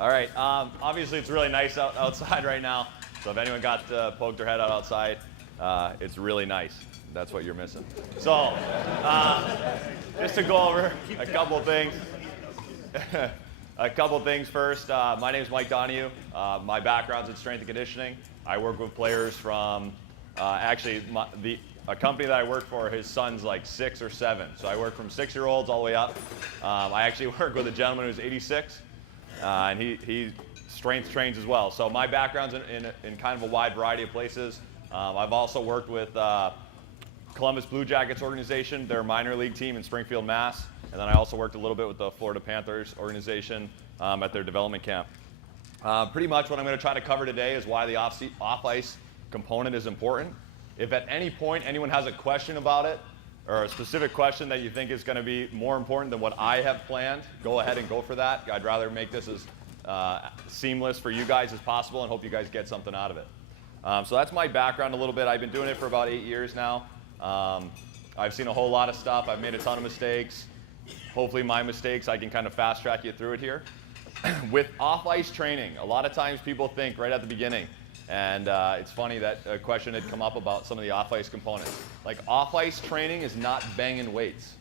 All right. Obviously, it's really nice outside right now. So if anyone got poked their head out outside, it's really nice. That's what you're missing. So just to go over a couple of things. A couple of things first. My name is Mike Donahue. My background's in strength and conditioning. I work with players from a company that I work for, his son's like 6 or 7. So I work from 6-year-olds all the way up. I actually work with a gentleman who's 86, and he strength trains as well. So my background's in kind of a wide variety of places. I've also worked with Columbus Blue Jackets organization, their minor league team in Springfield, Mass. And then I also worked a little bit with the Florida Panthers organization at their development camp. Pretty much what I'm going to try to cover today is why the off-ice component is important. If at any point anyone has a question about it, or a specific question that you think is going to be more important than what I have planned, go ahead and go for that. I'd rather make this as seamless for you guys as possible and hope you guys get something out of it. So that's my background a little bit. I've been doing it for about 8 years now. I've seen a whole lot of stuff. I've made a ton of mistakes. Hopefully my mistakes, I can kind of fast track you through it here. With off-ice training, a lot of times people think right at the beginning, and it's funny that a question had come up about some of the off-ice components. Like off-ice training is not banging weights.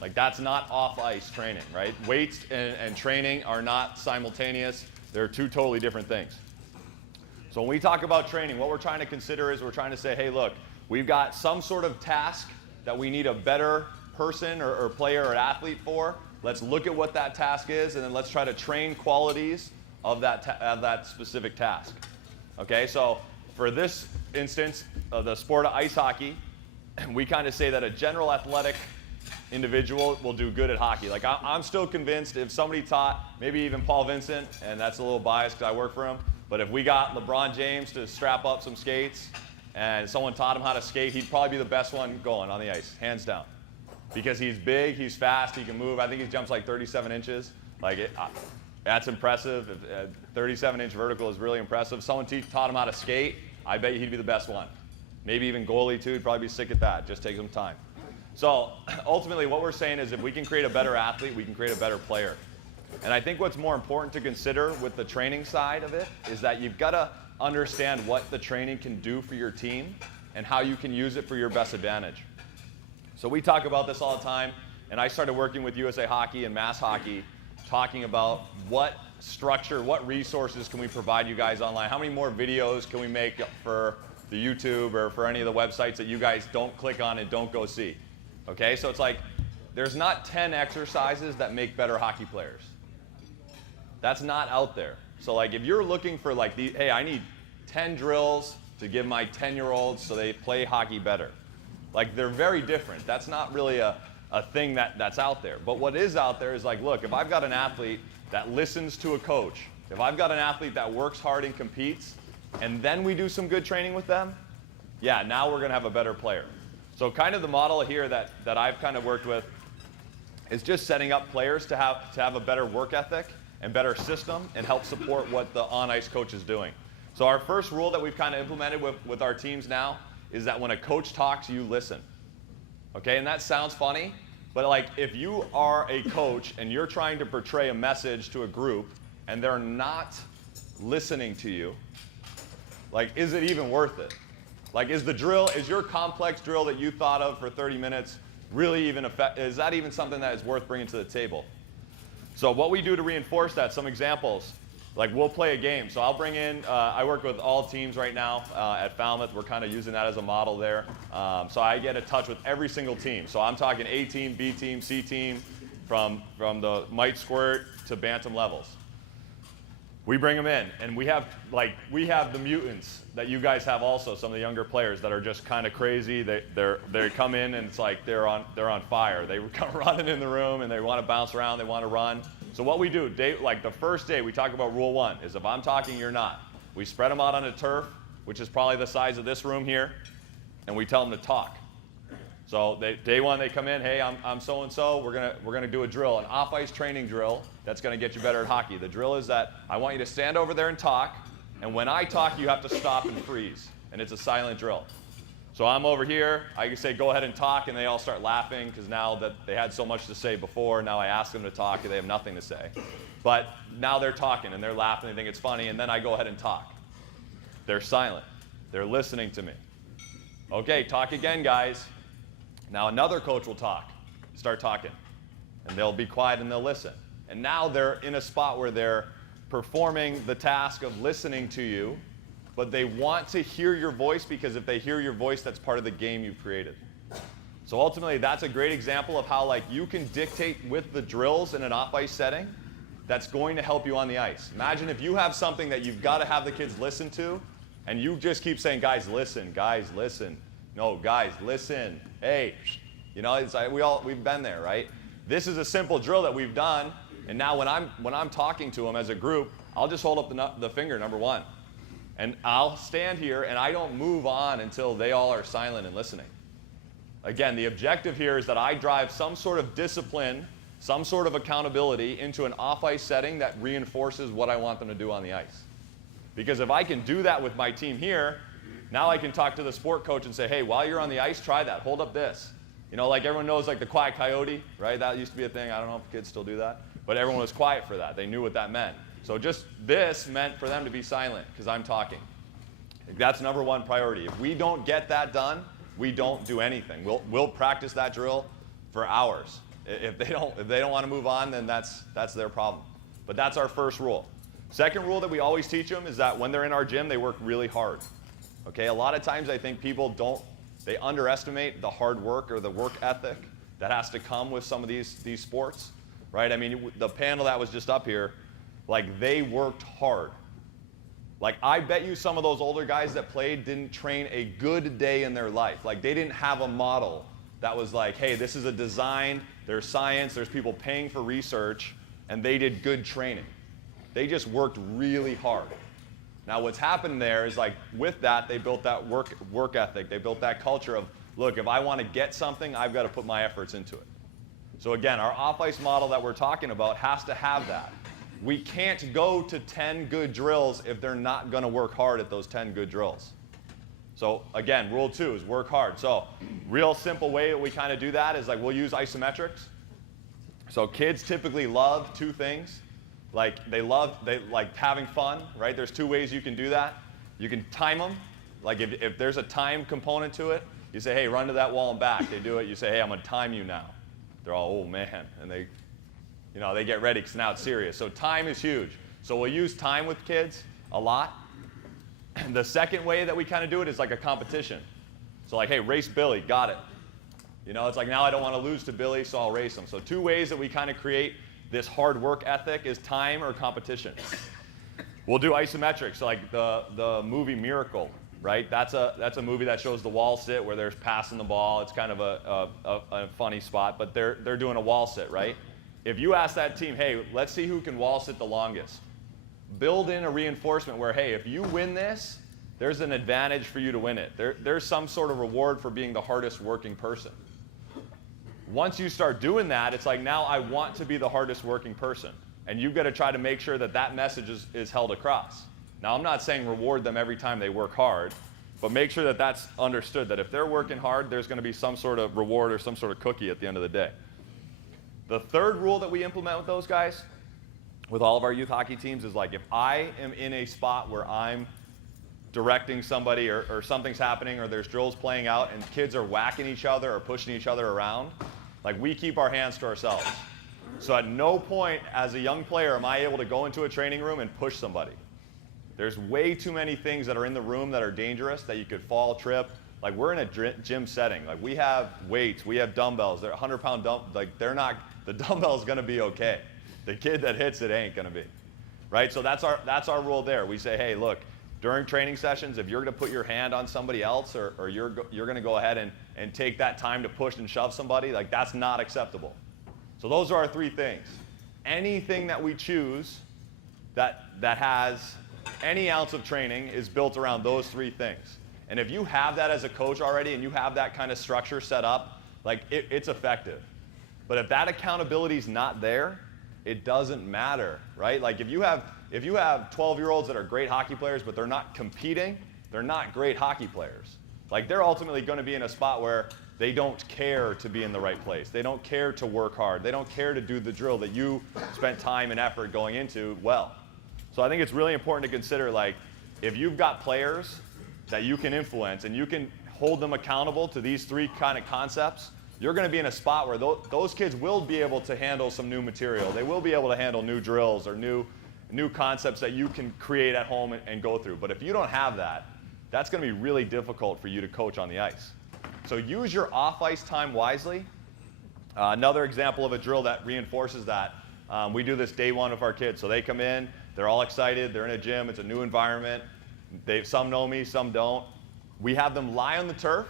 Like that's not off-ice training, right? Weights and training are not simultaneous. They're two totally different things. So when we talk about training, what we're trying to consider is we're trying to say, hey, look, we've got some sort of task that we need a better person or player or athlete for. Let's look at what that task is, and then let's try to train qualities of that specific task. Okay, so for this instance, the sport of ice hockey, we kind of say that a general athletic individual will do good at hockey. Like I'm still convinced if somebody taught, maybe even Paul Vincent, and that's a little biased because I work for him, but if we got LeBron James to strap up some skates and someone taught him how to skate, he'd probably be the best one going on the ice, hands down. Because he's big, he's fast, he can move. I think he jumps like 37 inches. Like that's impressive. 37-inch vertical is really impressive. Someone taught him how to skate, I bet he'd be the best one. Maybe even goalie too, he'd probably be sick at that. Just take some time. So ultimately what we're saying is if we can create a better athlete, we can create a better player. And I think what's more important to consider with the training side of it is that you've got to understand what the training can do for your team and how you can use it for your best advantage. So we talk about this all the time, and I started working with USA Hockey and Mass Hockey, talking about what structure, what resources can we provide you guys online? How many more videos can we make for the YouTube or for any of the websites that you guys don't click on and don't go see? Okay, so it's like there's not 10 exercises that make better hockey players. That's not out there. So like if you're looking for like, hey, I need 10 drills to give my 10-year-olds so they play hockey better. Like they're very different. That's not really a thing that's out there. But what is out there is like, look, if I've got an athlete that listens to a coach, if I've got an athlete that works hard and competes, and then we do some good training with them, yeah, now we're gonna have a better player. So kind of the model here that I've kind of worked with is just setting up players to have a better work ethic and better system and help support what the on-ice coach is doing. So our first rule that we've kind of implemented with our teams now is that when a coach talks, you listen. Okay, and that sounds funny, but like if you are a coach and you're trying to portray a message to a group and they're not listening to you, like is it even worth it? Like is your complex drill that you thought of for 30 minutes really even is that even something that is worth bringing to the table? So what we do to reinforce that, some examples. Like we'll play a game. So I'll bring in, I work with all teams right now at Falmouth. We're kind of using that as a model there. So I get in touch with every single team. So I'm talking A team, B team, C team, from the mite squirt to bantam levels. We bring them in, and we have the mutants that you guys have also, some of the younger players that are just kind of crazy. They come in and it's like they're on fire. They come running in the room and they want to bounce around, they want to run. So what we do, like the first day, we talk about rule 1, is if I'm talking, you're not. We spread them out on a turf, which is probably the size of this room here, and we tell them to talk. So day 1, they come in, hey, I'm so-and-so, we're gonna do a drill, an off-ice training drill that's gonna get you better at hockey. The drill is that I want you to stand over there and talk, and when I talk, you have to stop and freeze, and it's a silent drill. So I'm over here, I can say go ahead and talk, and they all start laughing because now that they had so much to say before, now I ask them to talk and they have nothing to say. But now they're talking and they're laughing, they think it's funny, and then I go ahead and talk. They're silent. They're listening to me. Okay, talk again, guys. Now another coach will talk, start talking, and they'll be quiet and they'll listen. And now they're in a spot where they're performing the task of listening to you, but they want to hear your voice, because if they hear your voice, that's part of the game you've created. So ultimately, that's a great example of how you can dictate with the drills in an off-ice setting that's going to help you on the ice. Imagine if you have something that you've got to have the kids listen to, and you just keep saying, guys, listen, guys, listen. No, guys, listen. Hey, it's like we've been there, right? This is a simple drill that we've done, and now when I'm talking to them as a group, I'll just hold up the finger, number 1. And I'll stand here and I don't move on until they all are silent and listening. Again, the objective here is that I drive some sort of discipline, some sort of accountability into an off-ice setting that reinforces what I want them to do on the ice. Because if I can do that with my team here, now I can talk to the sport coach and say, hey, while you're on the ice, try that. Hold up this. Like everyone knows the quiet coyote, right? That used to be a thing. I don't know if kids still do that. But everyone was quiet for that. They knew what that meant. So just this meant for them to be silent because I'm talking. That's number 1 priority. If we don't get that done, we don't do anything. We'll practice that drill for hours. If they don't want to move on, then that's their problem. But that's our first rule. Second rule that we always teach them is that when they're in our gym, they work really hard. Okay, a lot of times I think people they underestimate the hard work or the work ethic that has to come with some of these sports, right? I mean, the panel that was just up here, they worked hard. I bet you some of those older guys that played didn't train a good day in their life. They didn't have a model that was hey, this is a design, there's science, there's people paying for research, and they did good training. They just worked really hard. Now what's happened there is with that, they built that work ethic. They built that culture of, look, if I want to get something, I've got to put my efforts into it. So again, our off-ice model that we're talking about has to have that. We can't go to 10 good drills if they're not going to work hard at those 10 good drills. So again, rule 2 is work hard. So real simple way that we kind of do that is we'll use isometrics. So kids typically love 2 things. They like having fun, right? There's 2 ways you can do that. You can time them. If there's a time component to it, you say, hey, run to that wall and back. They do it. You say, hey, I'm going to time you now. They're all, oh man, and they get ready because now it's serious. So time is huge. So we'll use time with kids a lot. The second way that we kind of do it is a competition. So hey, race Billy, got it. It's now I don't want to lose to Billy, so I'll race him. So 2 ways that we kind of create this hard work ethic is time or competition. We'll do isometrics, so the movie Miracle, right? That's a movie that shows the wall sit where they're passing the ball. It's kind of a funny spot, but they're doing a wall sit, right? If you ask that team, hey, let's see who can wall sit the longest, build in a reinforcement where, hey, if you win this, there's an advantage for you to win it. There's some sort of reward for being the hardest working person. Once you start doing that, it's now I want to be the hardest working person. And you've got to try to make sure that that message is held across. Now, I'm not saying reward them every time they work hard, but make sure that that's understood, that if they're working hard, there's going to be some sort of reward or some sort of cookie at the end of the day. The third rule that we implement with those guys, with all of our youth hockey teams, is if I am in a spot where I'm directing somebody or something's happening or there's drills playing out and kids are whacking each other or pushing each other around, we keep our hands to ourselves. So at no point as a young player am I able to go into a training room and push somebody. There's way too many things that are in the room that are dangerous that you could fall, trip. We're in a gym setting. We have weights, we have dumbbells. They're 100-pound the dumbbell's going to be okay. The kid that hits it ain't going to be, right? So that's our rule there. We say, hey, look, during training sessions, if you're going to put your hand on somebody else or you're going to go ahead and take that time to push and shove somebody, that's not acceptable. So those are our 3 things. Anything that we choose that has any ounce of training is built around those 3 things. And if you have that as a coach already and you have that kind of structure set up, it's effective. But if that accountability is not there, it doesn't matter, right? If you have 12-year-olds that are great hockey players, but they're not competing, they're not great hockey players. Like they're ultimately going to be in a spot where they don't care to be in the right place. They don't care to work hard. They don't care to do the drill that you spent time and effort going into well. So I think it's really important to consider, like, if you've got players that you can influence and you can hold them accountable to these three kind of concepts, you're going to be in a spot where those kids will be able to handle some new material. They will be able to handle new drills or new concepts that you can create at home and go through. But if you don't have that, that's going to be really difficult for you to coach on the ice. So use your off-ice time wisely. Another example of a drill that reinforces that, we do this day one with our kids. So they come in, they're all excited, they're in a gym, it's a new environment. Some know me, some don't. We have them lie on the turf,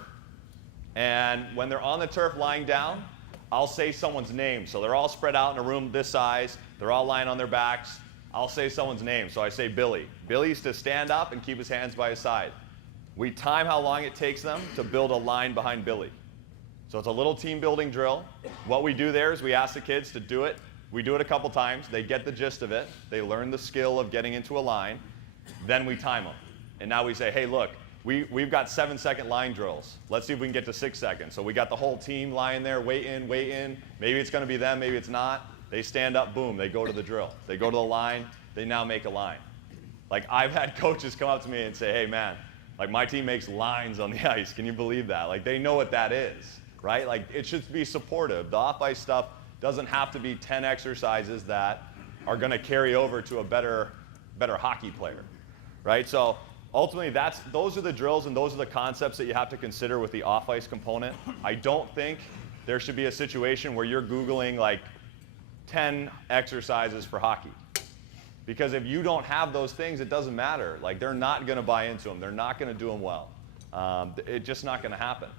and when they're on the turf lying down, I'll say someone's name. So they're all spread out in a room this size, they're all lying on their backs. I'll say someone's name, so I say Billy. Billy's to stand up and keep his hands by his side. We time how long it takes them to build a line behind Billy. So it's a little team building drill. What we do there is we ask the kids to do it. We do it a couple times. They get the gist of it. They learn the skill of getting into a line. Then we time them. And now we say, hey, look, we've got 7-second line drills. Let's see if we can get to 6 seconds. So we got the whole team lying there, wait in, wait in. Maybe it's going to be them, maybe it's not. They stand up, boom, they go to the drill. They go to the line, they now make a line. Like, I've had coaches come up to me and say, hey, man, like, my team makes lines on the ice. Can you believe that? Like, they know what that is, right? Like, it should be supportive. The off-ice stuff doesn't have to be 10 exercises that are going to carry over to a better hockey player, right? So ultimately, those are the drills and those are the concepts that you have to consider with the off-ice component. I don't think there should be a situation where you're Googling, like, 10 exercises for hockey. Because if you don't have those things, it doesn't matter. Like, they're not going to buy into them. They're not going to do them well. It's just not going to happen.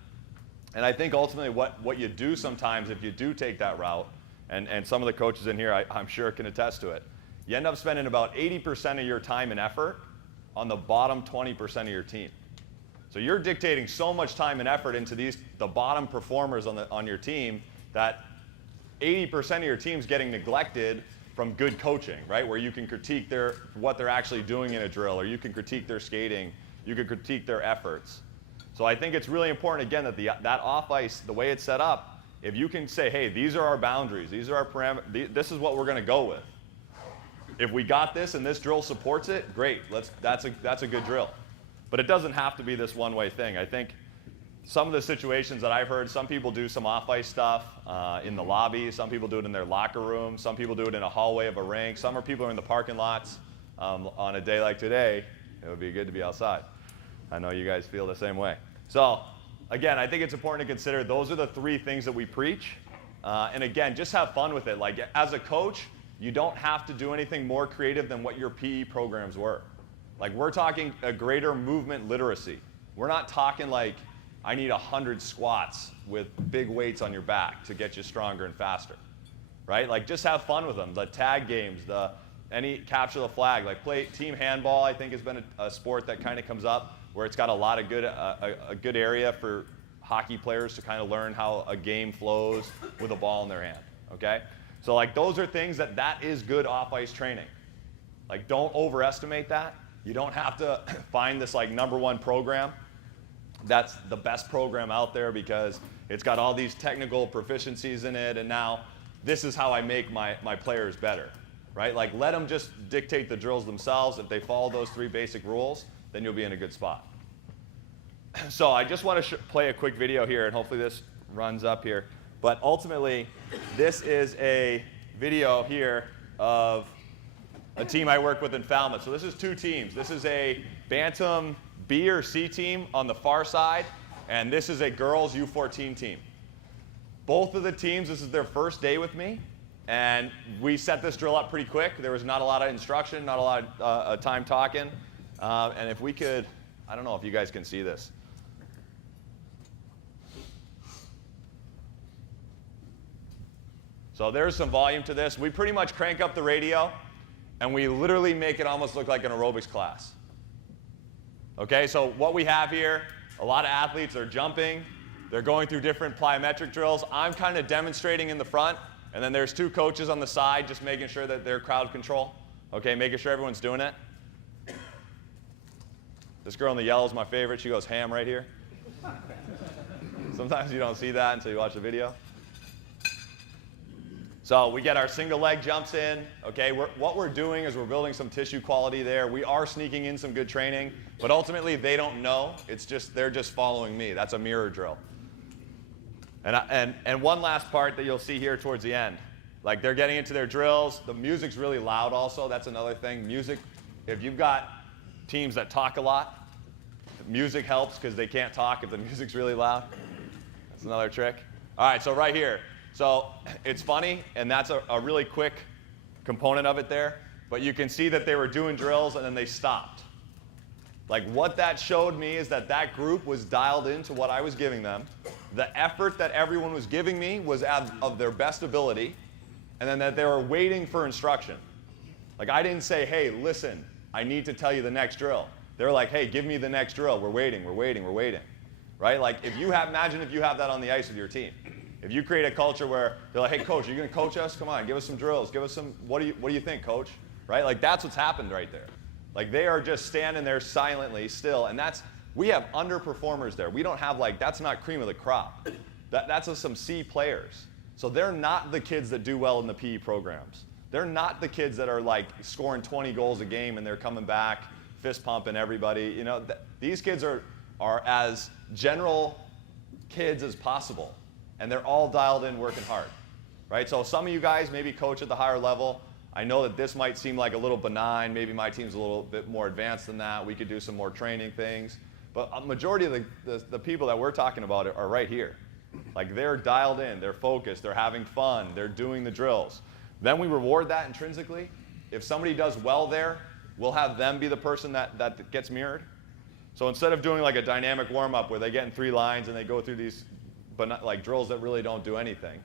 And I think ultimately what you do sometimes if you do take that route, and some of the coaches in here I'm sure can attest to it, you end up spending about 80% of your time and effort on the bottom 20% of your team. So you're dictating so much time and effort into the bottom performers on your team that 80% of your team's getting neglected from good coaching, right? Where you can critique what they're actually doing in a drill, or you can critique their skating, you can critique their efforts. So I think it's really important, again, that that off-ice, the way it's set up, if you can say, hey, these are our boundaries, these are our parameters, this is what we're going to go with. If we got this and this drill supports it, great. That's a good drill. But it doesn't have to be this one-way thing. I think some of the situations that I've heard, some people do some off-ice stuff in the lobby. Some people do it in their locker room. Some people do it in a hallway of a rink. Some people are in the parking lots. On a day like today, it would be good to be outside. I know you guys feel the same way. So again, I think it's important to consider those are the three things that we preach. And again, just have fun with it. Like, as a coach, you don't have to do anything more creative than what your PE programs were. Like, we're talking a greater movement literacy. We're not talking like, I need 100 squats with big weights on your back to get you stronger and faster, right? Like, just have fun with them. The tag games, any capture the flag, like play team handball, I think has been a sport that kind of comes up where it's got a lot of a good area for hockey players to kind of learn how a game flows with a ball in their hand, okay? So like, those are things that is good off-ice training. Like, don't overestimate that. You don't have to find this like #1 program. That's the best program out there because it's got all these technical proficiencies in it, and now this is how I make my players better, right? Like, let them just dictate the drills themselves. If they follow those 3 basic rules, then you'll be in a good spot. So I just want to play a quick video here, and hopefully this runs up here. But ultimately, this is a video here of a team I work with in Falmouth. So this is 2 teams. This is a Bantam B or C team on the far side, and this is a girls U14 team. Both of the teams, this is their first day with me, and we set this drill up pretty quick. There was not a lot of instruction, not a lot of time talking. And if we could, I don't know if you guys can see this. So there's some volume to this. We pretty much crank up the radio, and we literally make it almost look like an aerobics class. Okay, so what we have here, a lot of athletes are jumping. They're going through different plyometric drills. I'm kind of demonstrating in the front, and then there's 2 coaches on the side just making sure that they're crowd control. Okay, making sure everyone's doing it. This girl in the yellow is my favorite. She goes ham right here. Sometimes you don't see that until you watch the video. So we get our single leg jumps in. Okay, what we're doing is we're building some tissue quality there. We are sneaking in some good training, but ultimately they don't know. It's just they're just following me. That's a mirror drill. And one last part that you'll see here towards the end. Like they're getting into their drills. The music's really loud also. That's another thing. Music, if you've got teams that talk a lot, music helps because they can't talk if the music's really loud. That's another trick. All right, so right here. So it's funny, and that's a really quick component of it there. But you can see that they were doing drills and then they stopped. Like what that showed me is that that group was dialed into what I was giving them. The effort that everyone was giving me was of their best ability, and then that they were waiting for instruction. Like I didn't say, hey, listen, I need to tell you the next drill. They were like, hey, give me the next drill. We're waiting, we're waiting, we're waiting. Right? Like if you have, imagine if you have that on the ice with your team. If you create a culture where they're like, hey, coach, are you going to coach us? Come on, give us some drills. Give us some, what do you think, coach? Right? Like that's what's happened right there. Like they are just standing there silently still, and we have underperformers there. We don't have like, that's not cream of the crop. That's some C players. So they're not the kids that do well in the PE programs. They're not the kids that are like scoring 20 goals a game and they're coming back, fist pumping everybody. You know, these kids are as general kids as possible. And they're all dialed in working hard, right? So some of you guys maybe coach at the higher level. I know that this might seem like a little benign. Maybe my team's a little bit more advanced than that. We could do some more training things. But a majority of the people that we're talking about are right here. Like they're dialed in, they're focused, they're having fun, they're doing the drills. Then we reward that intrinsically. If somebody does well there, we'll have them be the person that gets mirrored. So instead of doing like a dynamic warm-up where they get in 3 lines and they go through these like drills that really don't do anything,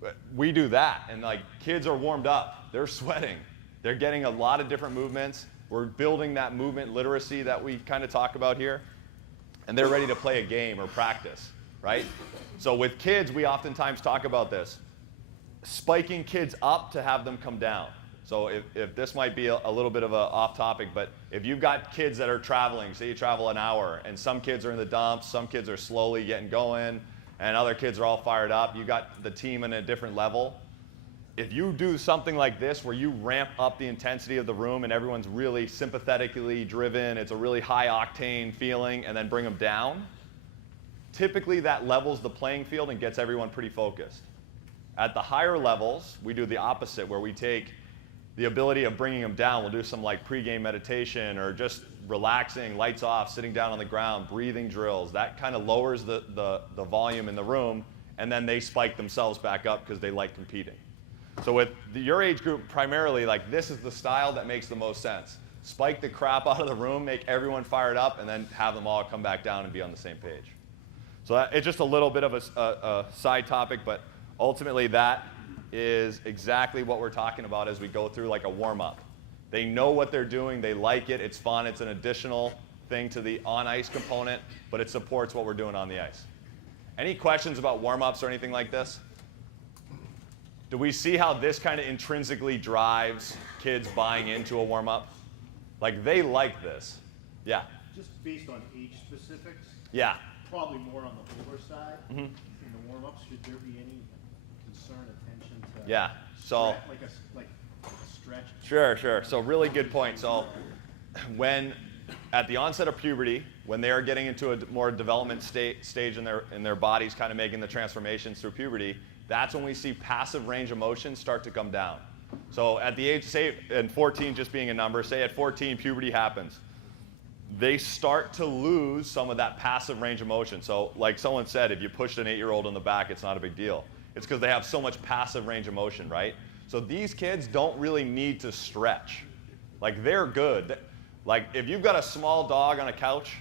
but we do that, and like kids are warmed up, they're sweating, they're getting a lot of different movements. We're building that movement literacy that we kind of talk about here, and they're ready to play a game or practice, right? So with kids, we oftentimes talk about this, spiking kids up to have them come down. So if this might be a little bit of a off topic, but if you've got kids that are traveling, say you travel an hour, and some kids are in the dumps, some kids are slowly getting going, and other kids are all fired up, you got the team in a different level. If you do something like this where you ramp up the intensity of the room and everyone's really sympathetically driven, it's a really high octane feeling, and then bring them down, typically that levels the playing field and gets everyone pretty focused. At the higher levels, we do the opposite, where we take the ability of bringing them down. We'll do some like pregame meditation or just relaxing, lights off, sitting down on the ground, breathing drills. That kind of lowers the volume in the room, and then they spike themselves back up because they like competing. So with your age group, primarily, like this is the style that makes the most sense. Spike the crap out of the room, make everyone fired up, and then have them all come back down and be on the same page. So it's just a little bit of a side topic, but ultimately that is exactly what we're talking about as we go through like a warm-up. They know what they're doing, they like it, it's fun, it's an additional thing to the on-ice component, but it supports what we're doing on the ice. Any questions about warm-ups or anything like this? Do we see how this kind of intrinsically drives kids buying into a warm-up? Like they like this. Yeah? Just based on age specifics? Yeah. Probably more on the older side. Mm-hmm. In the warm-ups, should there be any concern, attention to yeah. So like a stretch? Sure. So really good point. So when at the onset of puberty, when they are getting into a more development stage in their bodies, kind of making the transformations through puberty, that's when we see passive range of motion start to come down. So at the age, say, and 14 just being a number, say at 14 puberty happens, they start to lose some of that passive range of motion. So like someone said, if you pushed an 8-year-old in the back, it's not a big deal. It's because they have so much passive range of motion, right? So these kids don't really need to stretch. Like they're good. Like if you've got a small dog on a couch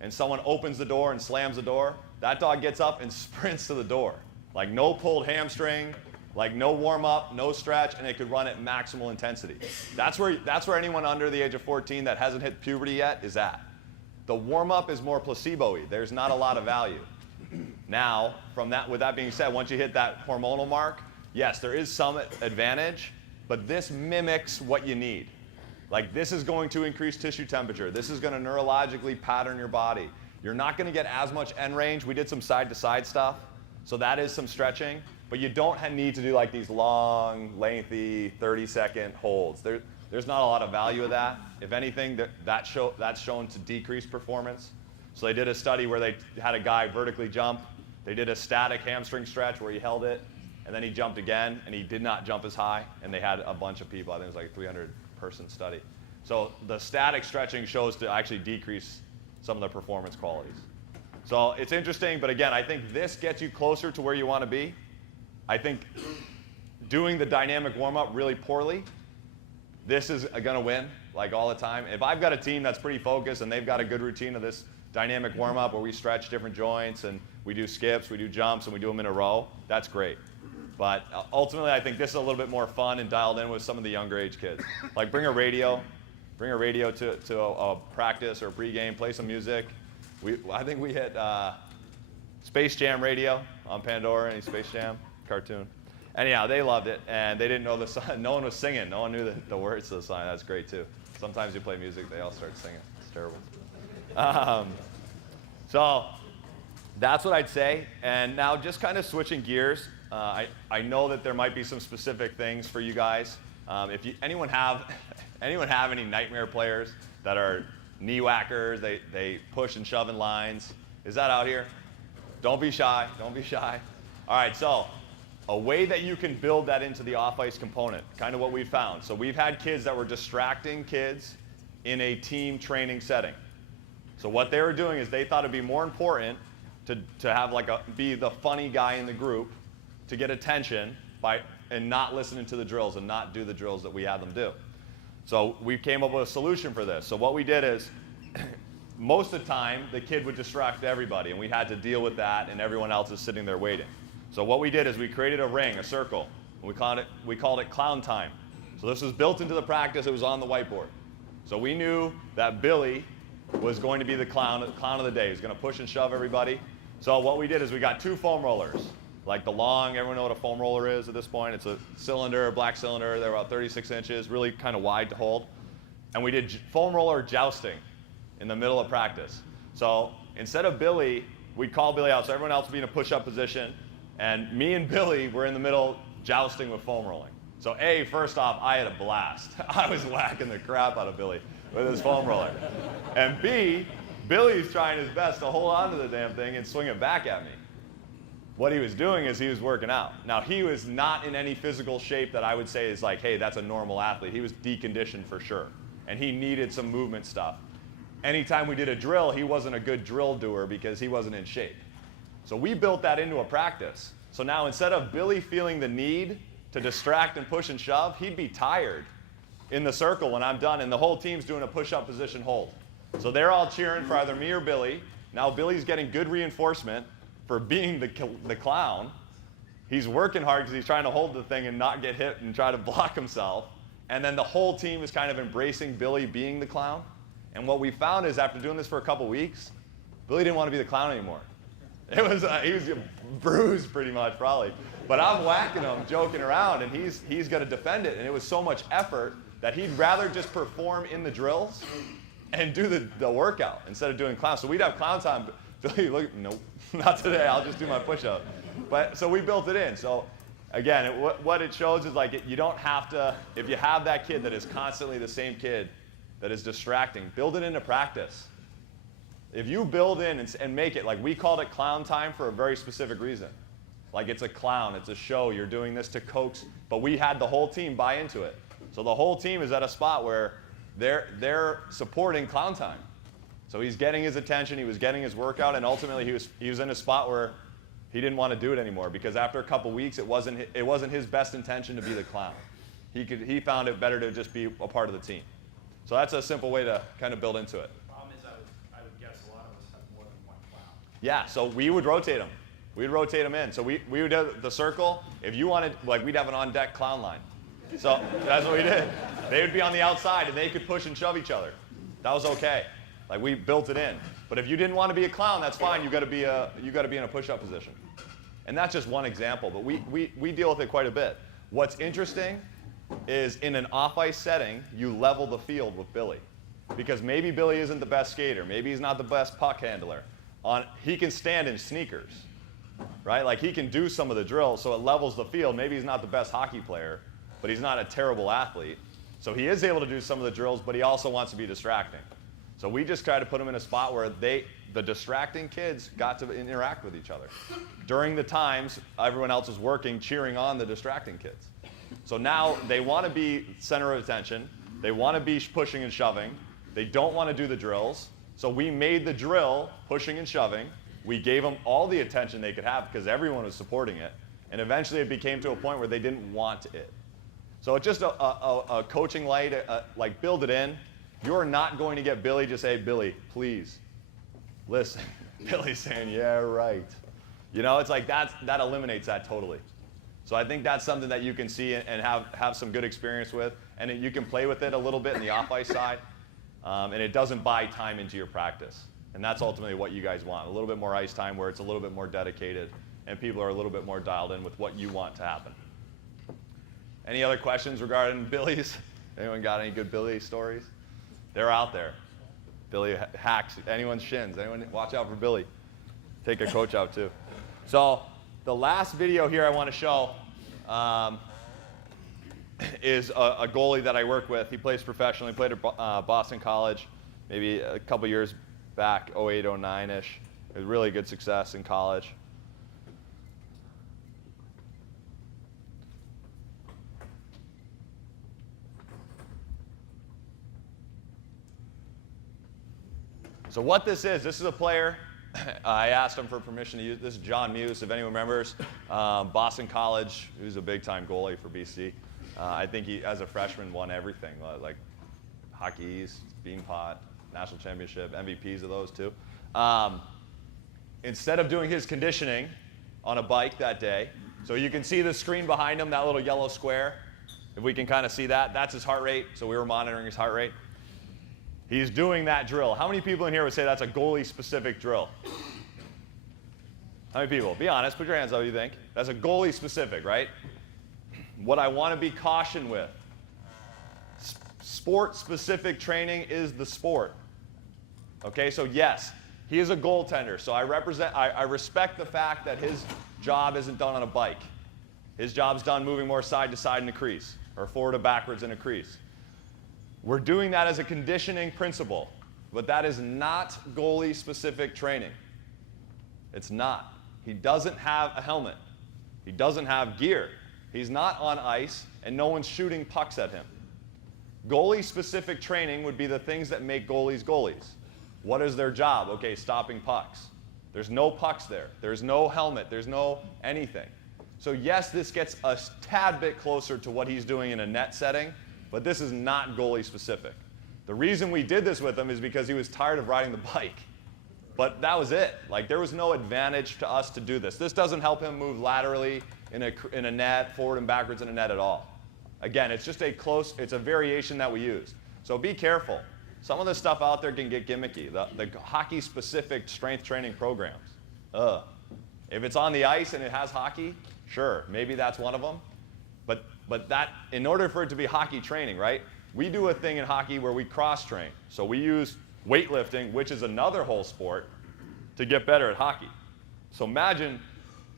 and someone opens the door and slams the door, that dog gets up and sprints to the door. Like no pulled hamstring, like no warm up, no stretch, and it could run at maximal intensity. That's where anyone under the age of 14 that hasn't hit puberty yet is at. The warm up is more placebo-y. There's not a lot of value. Now, with that being said, once you hit that hormonal mark, yes, there is some advantage, but this mimics what you need. Like this is going to increase tissue temperature. This is going to neurologically pattern your body. You're not going to get as much end range. We did some side-to-side stuff, so that is some stretching. But you don't need to do like these long, lengthy, 30-second holds. There's not a lot of value of that. If anything, that's shown to decrease performance. So they did a study where they had a guy vertically jump. They did a static hamstring stretch where he held it, and then he jumped again, and he did not jump as high. And they had a bunch of people. I think it was like a 300-person study. So the static stretching shows to actually decrease some of the performance qualities. So it's interesting, but again, I think this gets you closer to where you want to be. I think doing the dynamic warm-up really poorly, this is going to win like all the time. If I've got a team that's pretty focused and they've got a good routine of this dynamic warm-up where we stretch different joints and we do skips, we do jumps, and we do them in a row, that's great. But ultimately, I think this is a little bit more fun and dialed in with some of the younger age kids. Like bring a radio to a practice or a pregame, play some music. I think we hit Space Jam radio on Pandora, any Space Jam cartoon. Anyhow, they loved it, and they didn't know the song. No one was singing. No one knew the words to the song. That's great, too. Sometimes you play music, they all start singing. It's terrible. So that's what I'd say. And now just kind of switching gears, I know that there might be some specific things for you guys. If anyone have any nightmare players that are knee whackers, they push and shove in lines, is that out here? Don't be shy. Don't be shy. All right, so a way that you can build that into the off-ice component, kind of what we've found. So we've had kids that were distracting kids in a team training setting. So what they were doing is they thought it'd be more important to have be the funny guy in the group to get attention and not listening to the drills and not do the drills that we had them do. So we came up with a solution for this. So what we did is most of the time the kid would distract everybody, and we had to deal with that, and everyone else is sitting there waiting. So what we did is we created a ring, a circle, and we called it clown time. So this was built into the practice. It was on the whiteboard. So we knew that Billy was going to be the clown of the day. He was going to push and shove everybody. So what we did is we got 2 foam rollers, like the long, everyone know what a foam roller is at this point? It's a cylinder, a black cylinder. They're about 36 inches, really kind of wide to hold. And we did foam roller jousting in the middle of practice. So instead of Billy, we'd call Billy out. So everyone else would be in a push-up position. And me and Billy were in the middle jousting with foam rolling. So first off, I had a blast. I was whacking the crap out of Billy with his foam roller. And B, Billy's trying his best to hold on to the damn thing and swing it back at me. What he was doing is he was working out. Now, he was not in any physical shape that I would say is like, hey, that's a normal athlete. He was deconditioned for sure. And he needed some movement stuff. Anytime we did a drill, he wasn't a good drill doer because he wasn't in shape. So we built that into a practice. So now instead of Billy feeling the need to distract and push and shove, he'd be tired in the circle when I'm done, and the whole team's doing a push-up position hold. So they're all cheering for either me or Billy. Now Billy's getting good reinforcement for being the clown. He's working hard because he's trying to hold the thing and not get hit and try to block himself. And then the whole team is kind of embracing Billy being the clown. And what we found is after doing this for a couple weeks, Billy didn't want to be the clown anymore. He was bruised pretty much, probably. But I'm whacking him, joking around, and he's going to defend it. And it was so much effort that he'd rather just perform in the drills and do the workout instead of doing clown. So we'd have clown time. Billy, look, nope, not today. I'll just do my push-up. But so we built it in. So again, what it shows is like you don't have to. If you have that kid that is constantly the same kid that is distracting, build it into practice. If you build in and make it, like we called it clown time for a very specific reason. Like it's a clown, it's a show, you're doing this to coax, but we had the whole team buy into it. So the whole team is at a spot where they're supporting clown time. So he's getting his attention, he was getting his workout, and ultimately he was in a spot where he didn't want to do it anymore because after a couple weeks it wasn't his best intention to be the clown. He found it better to just be a part of the team. So that's a simple way to kind of build into it. I would guess a lot of us have more than one clown. Yeah, so we would rotate them. We'd rotate them in. So we would do the circle. If you wanted, like we'd have an on-deck clown line. So that's what we did. They would be on the outside and they could push and shove each other. That was okay. Like we built it in. But if you didn't want to be a clown, that's fine. You got to be in a push-up position. And that's just one example, but we deal with it quite a bit. What's interesting is in an off-ice setting, you level the field with Billy. because maybe Billy isn't the best skater. Maybe he's not the best puck handler. He can stand in sneakers, right? Like he can do some of the drills, so it levels the field. Maybe he's not the best hockey player, but he's not a terrible athlete. So he is able to do some of the drills, but he also wants to be distracting. So we just try to put him in a spot where the distracting kids got to interact with each other. During the times everyone else is working, cheering on the distracting kids. So now they want to be center of attention. They want to be pushing and shoving. They don't want to do the drills. So we made the drill pushing and shoving. We gave them all the attention they could have because everyone was supporting it. And eventually it became to a point where they didn't want it. So it's just a coaching light, like build it in. You're not going to get Billy just say, Billy, please, listen. Billy's saying, yeah, right. You know, it's like that eliminates that totally. So I think that's something that you can see and have some good experience with. And you can play with it a little bit in the off-ice side. And it doesn't buy time into your practice. And that's ultimately what you guys want, a little bit more ice time where it's a little bit more dedicated and people are a little bit more dialed in with what you want to happen. Any other questions regarding Billy's? Anyone got any good Billy stories? They're out there. Billy hacks anyone's shins. Anyone watch out for Billy. Take a coach out too. So the last video here I want to show is a goalie that I work with. He plays professionally, played at Boston College maybe a couple years back, 08, 09-ish. It was really good success in college. So what this is a player. I asked him for permission to use this. Is John Muse, if anyone remembers. Boston College, he was a big-time goalie for BC. I think he, as a freshman, won everything, like Hockey East, Beanpot, National Championship, MVPs of those too. Instead of doing his conditioning on a bike that day, so you can see the screen behind him, that little yellow square. If we can kind of see that, that's his heart rate. So we were monitoring his heart rate. He's doing that drill. How many people in here would say that's a goalie-specific drill? How many people? Be honest. Put your hands up if you think. That's a goalie-specific, right? What I want to be cautioned with, sport-specific training is the sport. Okay, so yes, he is a goaltender. So I respect the fact that his job isn't done on a bike. His job's done moving more side to side in a crease, or forward to backwards in a crease. We're doing that as a conditioning principle, but that is not goalie-specific training. It's not. He doesn't have a helmet. He doesn't have gear. He's not on ice, and no one's shooting pucks at him. Goalie-specific training would be the things that make goalies goalies. What is their job? Okay, stopping pucks. There's no pucks there. There's no helmet. There's no anything. So yes, this gets a tad bit closer to what he's doing in a net setting, but this is not goalie specific. The reason we did this with him is because he was tired of riding the bike. But that was it. Like, there was no advantage to us to do this. This doesn't help him move laterally in a net, forward and backwards in a net at all. Again, it's just it's a variation that we use. So be careful. Some of the stuff out there can get gimmicky. The hockey-specific strength training programs. If it's on the ice and it has hockey, sure, maybe that's one of them. But that, in order for it to be hockey training, right? We do a thing in hockey where we cross-train. So we use weightlifting, which is another whole sport, to get better at hockey. So imagine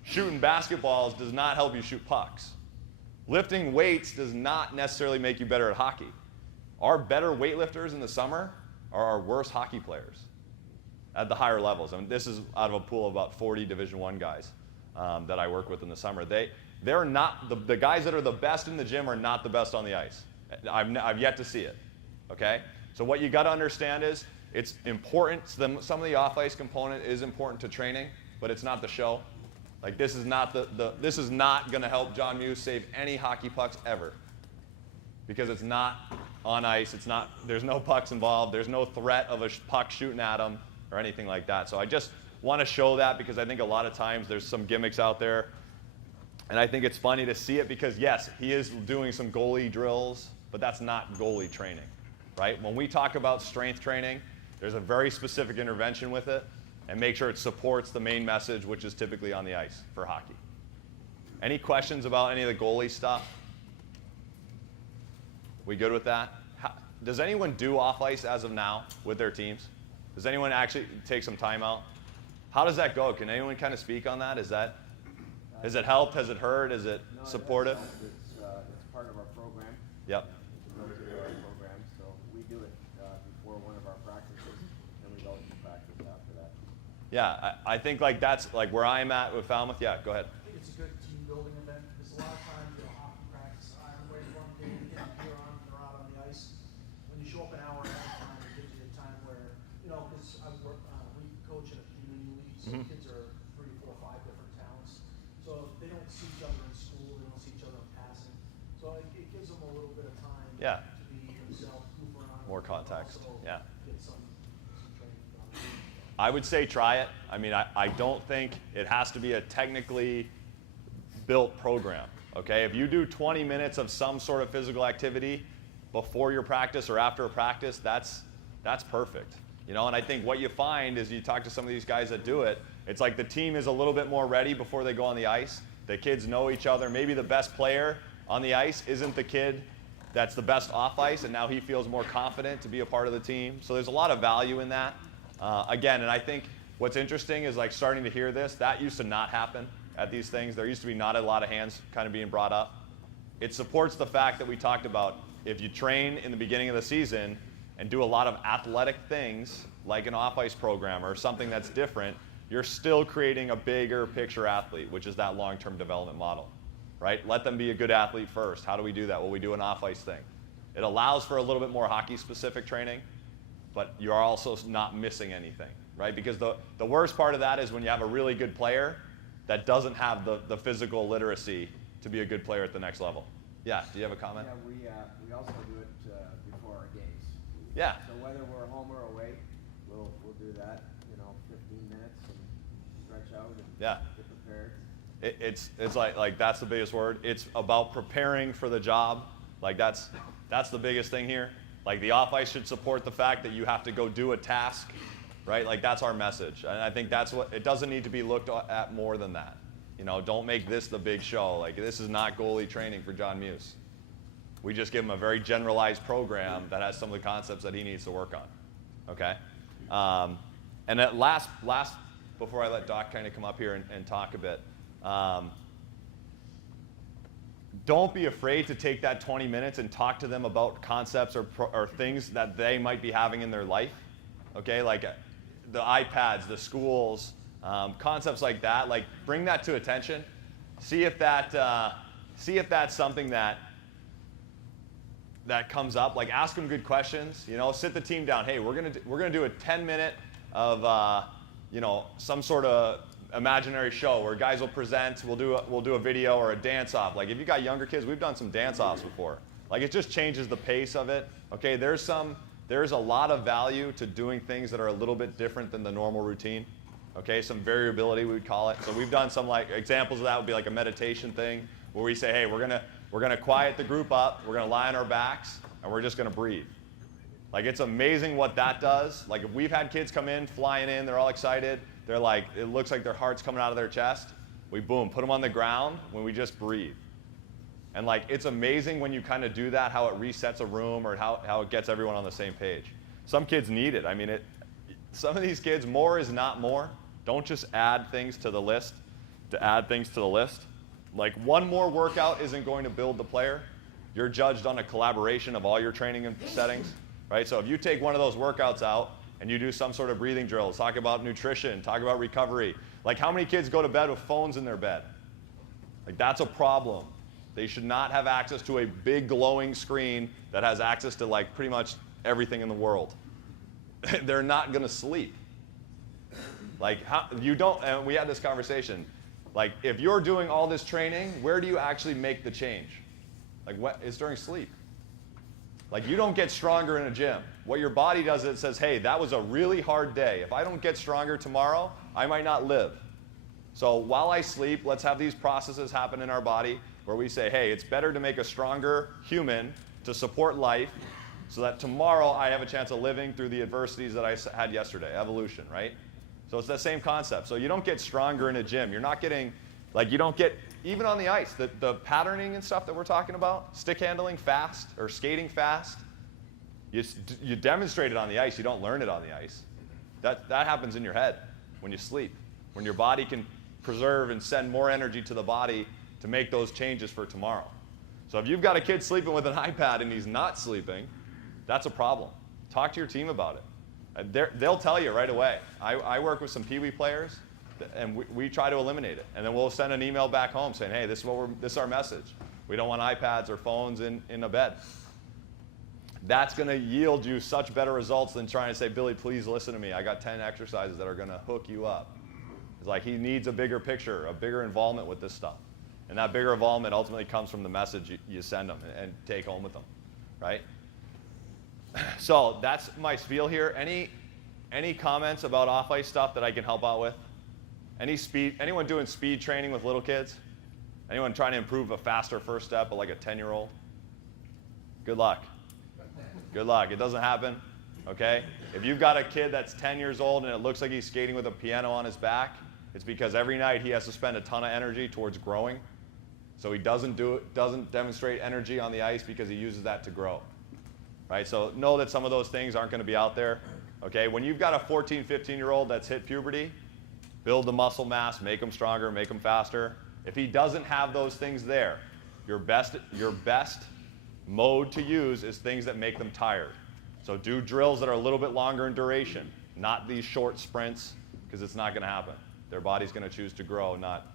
shooting basketballs does not help you shoot pucks. Lifting weights does not necessarily make you better at hockey. Our better weightlifters in the summer are our worst hockey players at the higher levels. I mean, this is out of a pool of about 40 Division I guys that I work with in the summer. They're not, the guys that are the best in the gym are not the best on the ice. I've yet to see it, okay? So what you gotta understand is, it's important, some of the off-ice component is important to training, but it's not the show. Like, this is not this is not gonna help John Muse save any hockey pucks ever. Because it's not on ice, there's no pucks involved, there's no threat of a puck shooting at him or anything like that. So I just wanna show that because I think a lot of times there's some gimmicks out there. And I think it's funny to see it because, yes, he is doing some goalie drills, but that's not goalie training, right? When we talk about strength training, there's a very specific intervention with it, and make sure it supports the main message, which is typically on the ice for hockey. Any questions about any of the goalie stuff? We good with that? does anyone do off ice as of now with their teams? Does anyone actually take some time out? How does that go? Can anyone kind of speak on that? Has it helped? Has it hurt? Is it supportive? It's part of our program. Yep. It's a military program, so we do it before one of our practices, and we go to practice after that. Yeah, I think like that's like where I'm at with Falmouth. Yeah, go ahead. I think it's a good team building event because a lot of times, hockey practice, everybody's one day, you get gear on, they're out on the ice. When you show up an hour ahead of time, it gives you the time where, because we coach in a community league, so kids are 3, 4, 5 different talents. So they don't see each other in school, they don't see each other in passing. So it gives them a little bit of time Yeah. to be themselves, goof around. More but context, also yeah. Get some training done. I would say try it. I mean, I don't think it has to be a technically built program, okay? If you do 20 minutes of some sort of physical activity before your practice or after a practice, that's perfect. And I think what you find is you talk to some of these guys that do it, it's like the team is a little bit more ready before they go on the ice. The kids know each other. Maybe the best player on the ice isn't the kid that's the best off ice, and now he feels more confident to be a part of the team. So there's a lot of value in that. Again, and I think what's interesting is like starting to hear this. That used to not happen at these things. There used to be not a lot of hands kind of being brought up. It supports the fact that we talked about if you train in the beginning of the season and do a lot of athletic things like an off-ice program or something that's different, you're still creating a bigger picture athlete, which is that long-term development model, right? Let them be a good athlete first. How do we do that? Well, we do an off-ice thing. It allows for a little bit more hockey-specific training, but you're also not missing anything, right? Because the worst part of that is when you have a really good player that doesn't have the physical literacy to be a good player at the next level. Yeah, do you have a comment? Yeah, we also do it before our games. Yeah. So whether we're home or away, we'll do that, 15 minutes and stretch out and Yeah. get prepared. It's like that's the biggest word. It's about preparing for the job. Like that's the biggest thing here. Like the off ice should support the fact that you have to go do a task, right? Like that's our message. And I think that's what, it doesn't need to be looked at more than that. Don't make this the big show. Like this is not goalie training for John Muse. We just give him a very generalized program that has some of the concepts that he needs to work on, okay? And at last, before I let Doc kind of come up here and talk a bit, don't be afraid to take that 20 minutes and talk to them about concepts or things that they might be having in their life, okay? Like the iPads, the schools, concepts like that. Like bring that to attention. See if that's something that comes up. Like ask them good questions. Sit the team down. Hey, we're gonna do a 10-minute of some sort of imaginary show where guys will present. We'll do a video or a dance off. Like if you got younger kids, we've done some dance offs before. Like it just changes the pace of it. Okay, there's a lot of value to doing things that are a little bit different than the normal routine. Okay, some variability we would call it. So we've done some like examples of that would be like a meditation thing where we say, hey, we're gonna quiet the group up. We're gonna lie on our backs and we're just gonna breathe. Like it's amazing what that does. Like if we've had kids come in, flying in, they're all excited. They're like, it looks like their heart's coming out of their chest. We boom, put them on the ground when we just breathe. And like it's amazing when you kind of do that, how it resets a room or how it gets everyone on the same page. Some kids need it. I mean, some of these kids, more is not more. Don't just add things to the list to add things to the list. Like one more workout isn't going to build the player. You're judged on a collaboration of all your training and settings, right? So if you take one of those workouts out and you do some sort of breathing drills, talk about nutrition, talk about recovery. Like how many kids go to bed with phones in their bed? Like that's a problem. They should not have access to a big glowing screen that has access to like pretty much everything in the world. They're not gonna sleep. Like and we had this conversation. Like if you're doing all this training, where do you actually make the change? Like it's during sleep. Like you don't get stronger in a gym. What your body does is it says, hey, that was a really hard day. If I don't get stronger tomorrow, I might not live. So while I sleep, let's have these processes happen in our body where we say, hey, it's better to make a stronger human to support life so that tomorrow I have a chance of living through the adversities that I had yesterday, evolution, right? So it's the same concept. So you don't get stronger in a gym. You're not getting, like you don't get, even on the ice, the patterning and stuff that we're talking about, stick handling fast or skating fast, You demonstrate it on the ice. You don't learn it on the ice. That happens in your head when you sleep, when your body can preserve and send more energy to the body to make those changes for tomorrow. So if you've got a kid sleeping with an iPad and he's not sleeping, that's a problem. Talk to your team about it. They'll tell you right away. I work with some Pee Wee players, and we try to eliminate it. And then we'll send an email back home saying, hey, this is our message. We don't want iPads or phones in a bed. That's going to yield you such better results than trying to say, Billy, please listen to me. I got 10 exercises that are going to hook you up. It's like he needs a bigger picture, a bigger involvement with this stuff. And that bigger involvement ultimately comes from the message you send them and take home with them, right? So that's my spiel here. Any comments about off-ice stuff that I can help out with? Anyone doing speed training with little kids? Anyone trying to improve a faster first step of like a 10-year-old? Good luck. Good luck. It doesn't happen, okay? If you've got a kid that's 10 years old and it looks like he's skating with a piano on his back, it's because every night he has to spend a ton of energy towards growing. So he doesn't demonstrate energy on the ice because he uses that to grow, right? So know that some of those things aren't going to be out there, okay? When you've got a 14, 15-year-old that's hit puberty, build the muscle mass, make them stronger, make them faster. If he doesn't have those things there, your best mode to use is things that make them tired. So do drills that are a little bit longer in duration, not these short sprints, because it's not going to happen. Their body's going to choose to grow, not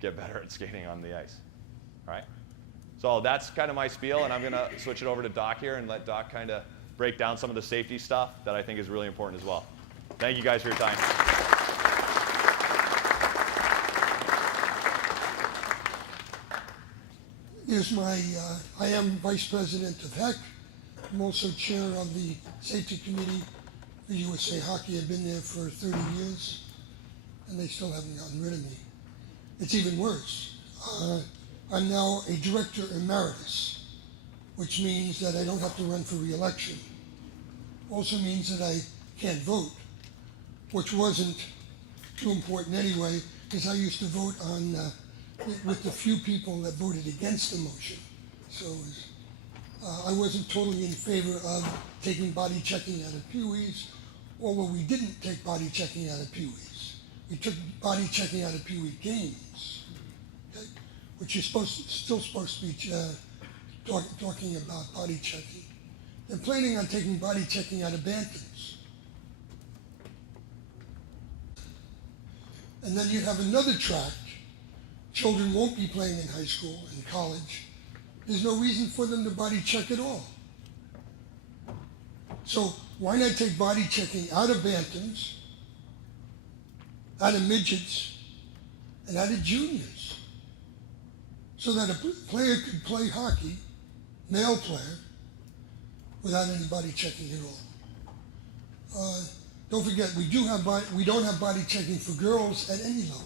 get better at skating on the ice. All right? So that's kind of my spiel, and I'm going to switch it over to Doc here and let Doc kind of break down some of the safety stuff that I think is really important as well. Thank you guys for your time. I am Vice President of HEC. I'm also Chair of the Safety Committee for USA Hockey. I've been there for 30 years, and they still haven't gotten rid of me. It's even worse. I'm now a Director Emeritus, which means that I don't have to run for re-election. Also means that I can't vote, which wasn't too important anyway, because I used to vote on with the few people that voted against the motion. So I wasn't totally in favor of taking body checking out of Pee Wees, although we didn't take body checking out of Pee Wees. We took body checking out of Pee Wee games, okay? Which is still supposed to be talking about body checking. They're planning on taking body checking out of Bantams. And then you have another track. Children won't be playing in high school and college. There's no reason for them to body check at all. So why not take body checking out of Bantams, out of midgets, and out of juniors, so that a player could play hockey, male player, without any body checking at all. Don't forget, we don't have body checking for girls at any level.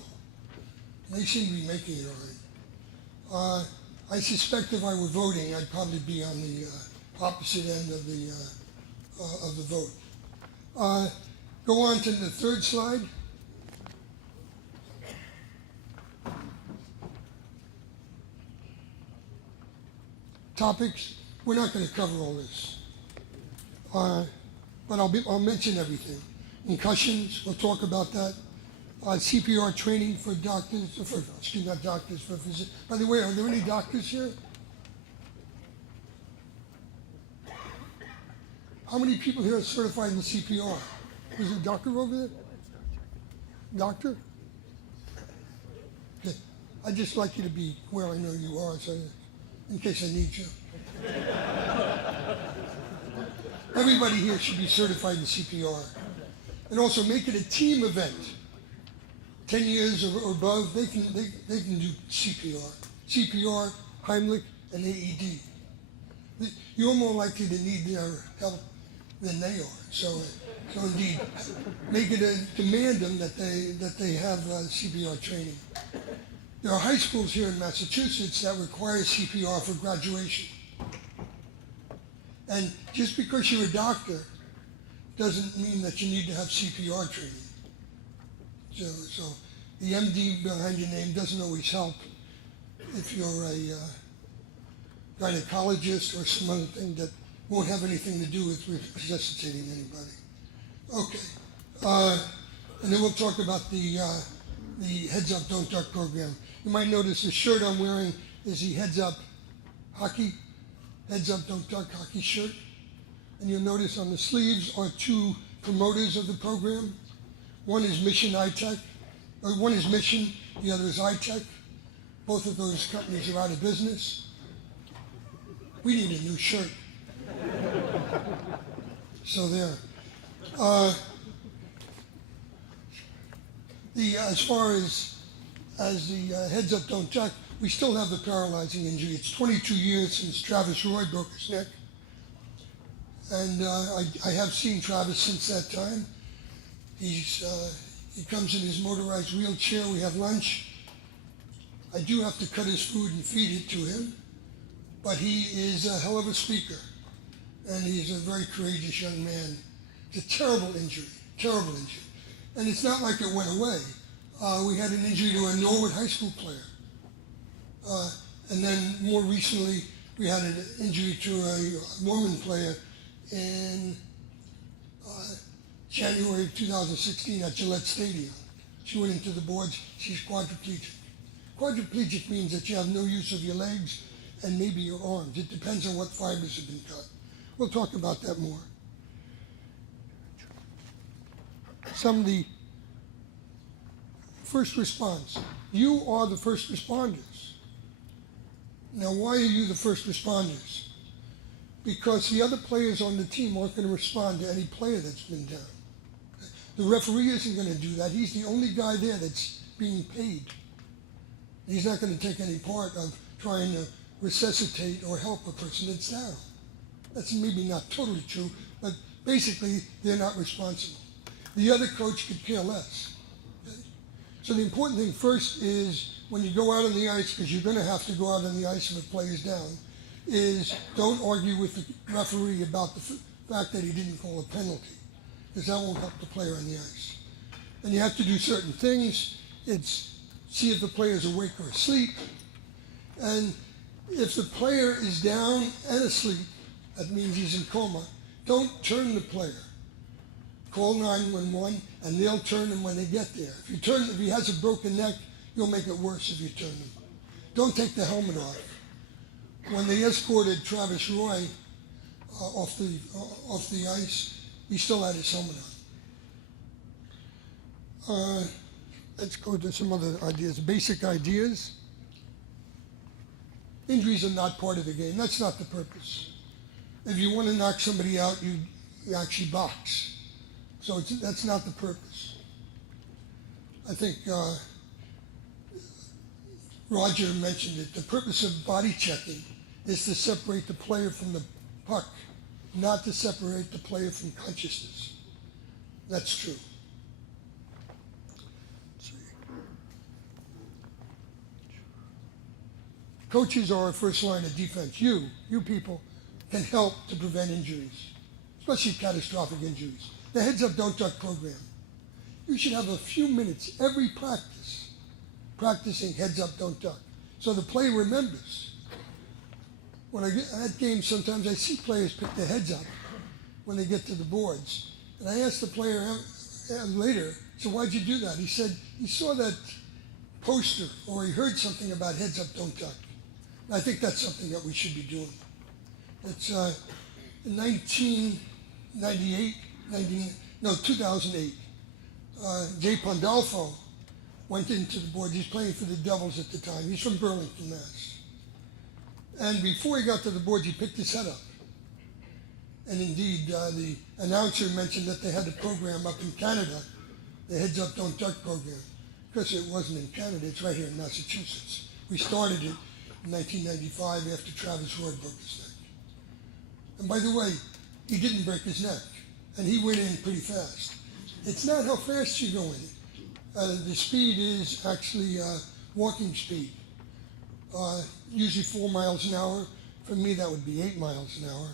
They seem to be making it all right. I suspect if I were voting, I'd probably be on the opposite end of the vote. Go on to the third slide. Topics. We're not going to cover all this, but I'll mention everything. Concussions. We'll talk about that. CPR training for doctors, not doctors, for physicians. By the way, are there any doctors here? How many people here are certified in CPR? Is there a doctor over there? Doctor? Okay. I'd just like you to be where I know you are, so in case I need you. Everybody here should be certified in CPR. And also make it a team event. 10 years or above, they can do CPR. CPR, Heimlich, and AED. You're more likely to need their help than they are. So indeed, make it demand them that they have CPR training. There are high schools here in Massachusetts that require CPR for graduation. And just because you're a doctor doesn't mean that you need to have CPR training. So the MD behind your name doesn't always help if you're a gynecologist or some other thing that won't have anything to do with resuscitating anybody. Okay. And then we'll talk about the Heads Up, Don't Duck program. You might notice the shirt I'm wearing is the Heads Up Hockey, Heads Up, Don't Duck hockey shirt. And you'll notice on the sleeves are two promoters of the program. One is Mission iTech, or one is Mission, the other is iTech. Both of those companies are out of business. We need a new shirt. So there. As far as the Heads Up, Don't Duck, we still have the paralyzing injury. It's 22 years since Travis Roy broke his neck. And I have seen Travis since that time. He comes in his motorized wheelchair. We have lunch. I do have to cut his food and feed it to him. But he is a hell of a speaker. And he's a very courageous young man. It's a terrible injury. And it's not like it went away. We had an injury to a Norwood High School player. And then more recently, we had an injury to a woman player in January of 2016 at Gillette Stadium. She went into the boards. She's quadriplegic. Quadriplegic means that you have no use of your legs and maybe your arms. It depends on what fibers have been cut. We'll talk about that more. Some of the first response. You are the first responders. Now, why are you the first responders? Because the other players on the team aren't going to respond to any player that's been down. The referee isn't going to do that. He's the only guy there that's being paid. He's not going to take any part of trying to resuscitate or help a person that's down. That's maybe not totally true, but basically they're not responsible. The other coach could care less. Okay? So the important thing first is when you go out on the ice, because you're going to have to go out on the ice if a player's down, is don't argue with the referee about the fact that he didn't call a penalty, because that won't help the player on the ice. And you have to do certain things. It's see if the player's awake or asleep. And if the player is down and asleep, that means he's in coma, don't turn the player. Call 911 and they'll turn him when they get there. If he has a broken neck, you'll make it worse if you turn him. Don't take the helmet off. When they escorted Travis Roy off the ice, he still had his helmet on. Let's go to some other ideas. Basic ideas. Injuries are not part of the game. That's not the purpose. If you want to knock somebody out, you actually box. So that's not the purpose. I think Roger mentioned it. The purpose of body checking is to separate the player from the puck, not to separate the player from consciousness. That's true. Let's see. Coaches are our first line of defense. You people can help to prevent injuries, especially catastrophic injuries. The Heads Up, Don't Duck program. You should have a few minutes every practice practicing Heads Up, Don't Duck, so the player remembers. When I get at games, sometimes I see players pick their heads up when they get to the boards. And I asked the player later, so why'd you do that? He said he saw that poster or he heard something about Heads Up, Don't Duck. And I think that's something that we should be doing. It's in 2008, Jay Pandolfo went into the board. He's playing for the Devils at the time. He's from Burlington, Mass. And before he got to the board, he picked his head up. And indeed, the announcer mentioned that they had a program up in Canada, the Heads Up, Don't Duck program. Because it wasn't in Canada, it's right here in Massachusetts. We started it in 1995 after Travis Roy broke his neck. And by the way, he didn't break his neck, and he went in pretty fast. It's not how fast you go in. The speed is actually walking speed. Usually 4 miles an hour. For me, that would be 8 miles an hour.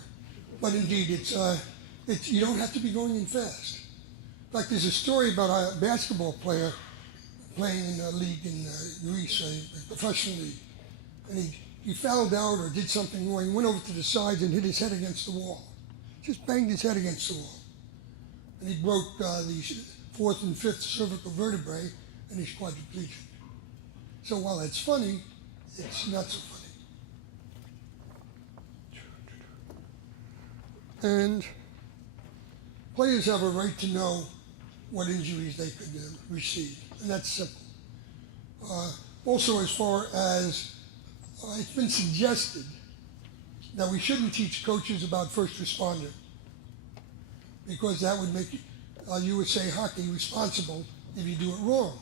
But indeed, you don't have to be going in fast. In fact, there's a story about a basketball player playing in a league in Greece, a professional league. And he fouled out or did something wrong. He went over to the sides and hit his head against the wall. just banged his head against the wall. And he broke the fourth and fifth cervical vertebrae, and he's quadriplegic. So while that's funny, it's not so funny. And players have a right to know what injuries they could receive, and that's simple. Also, as far as it's been suggested that we shouldn't teach coaches about first responder, because that would make USA Hockey responsible if you do it wrong.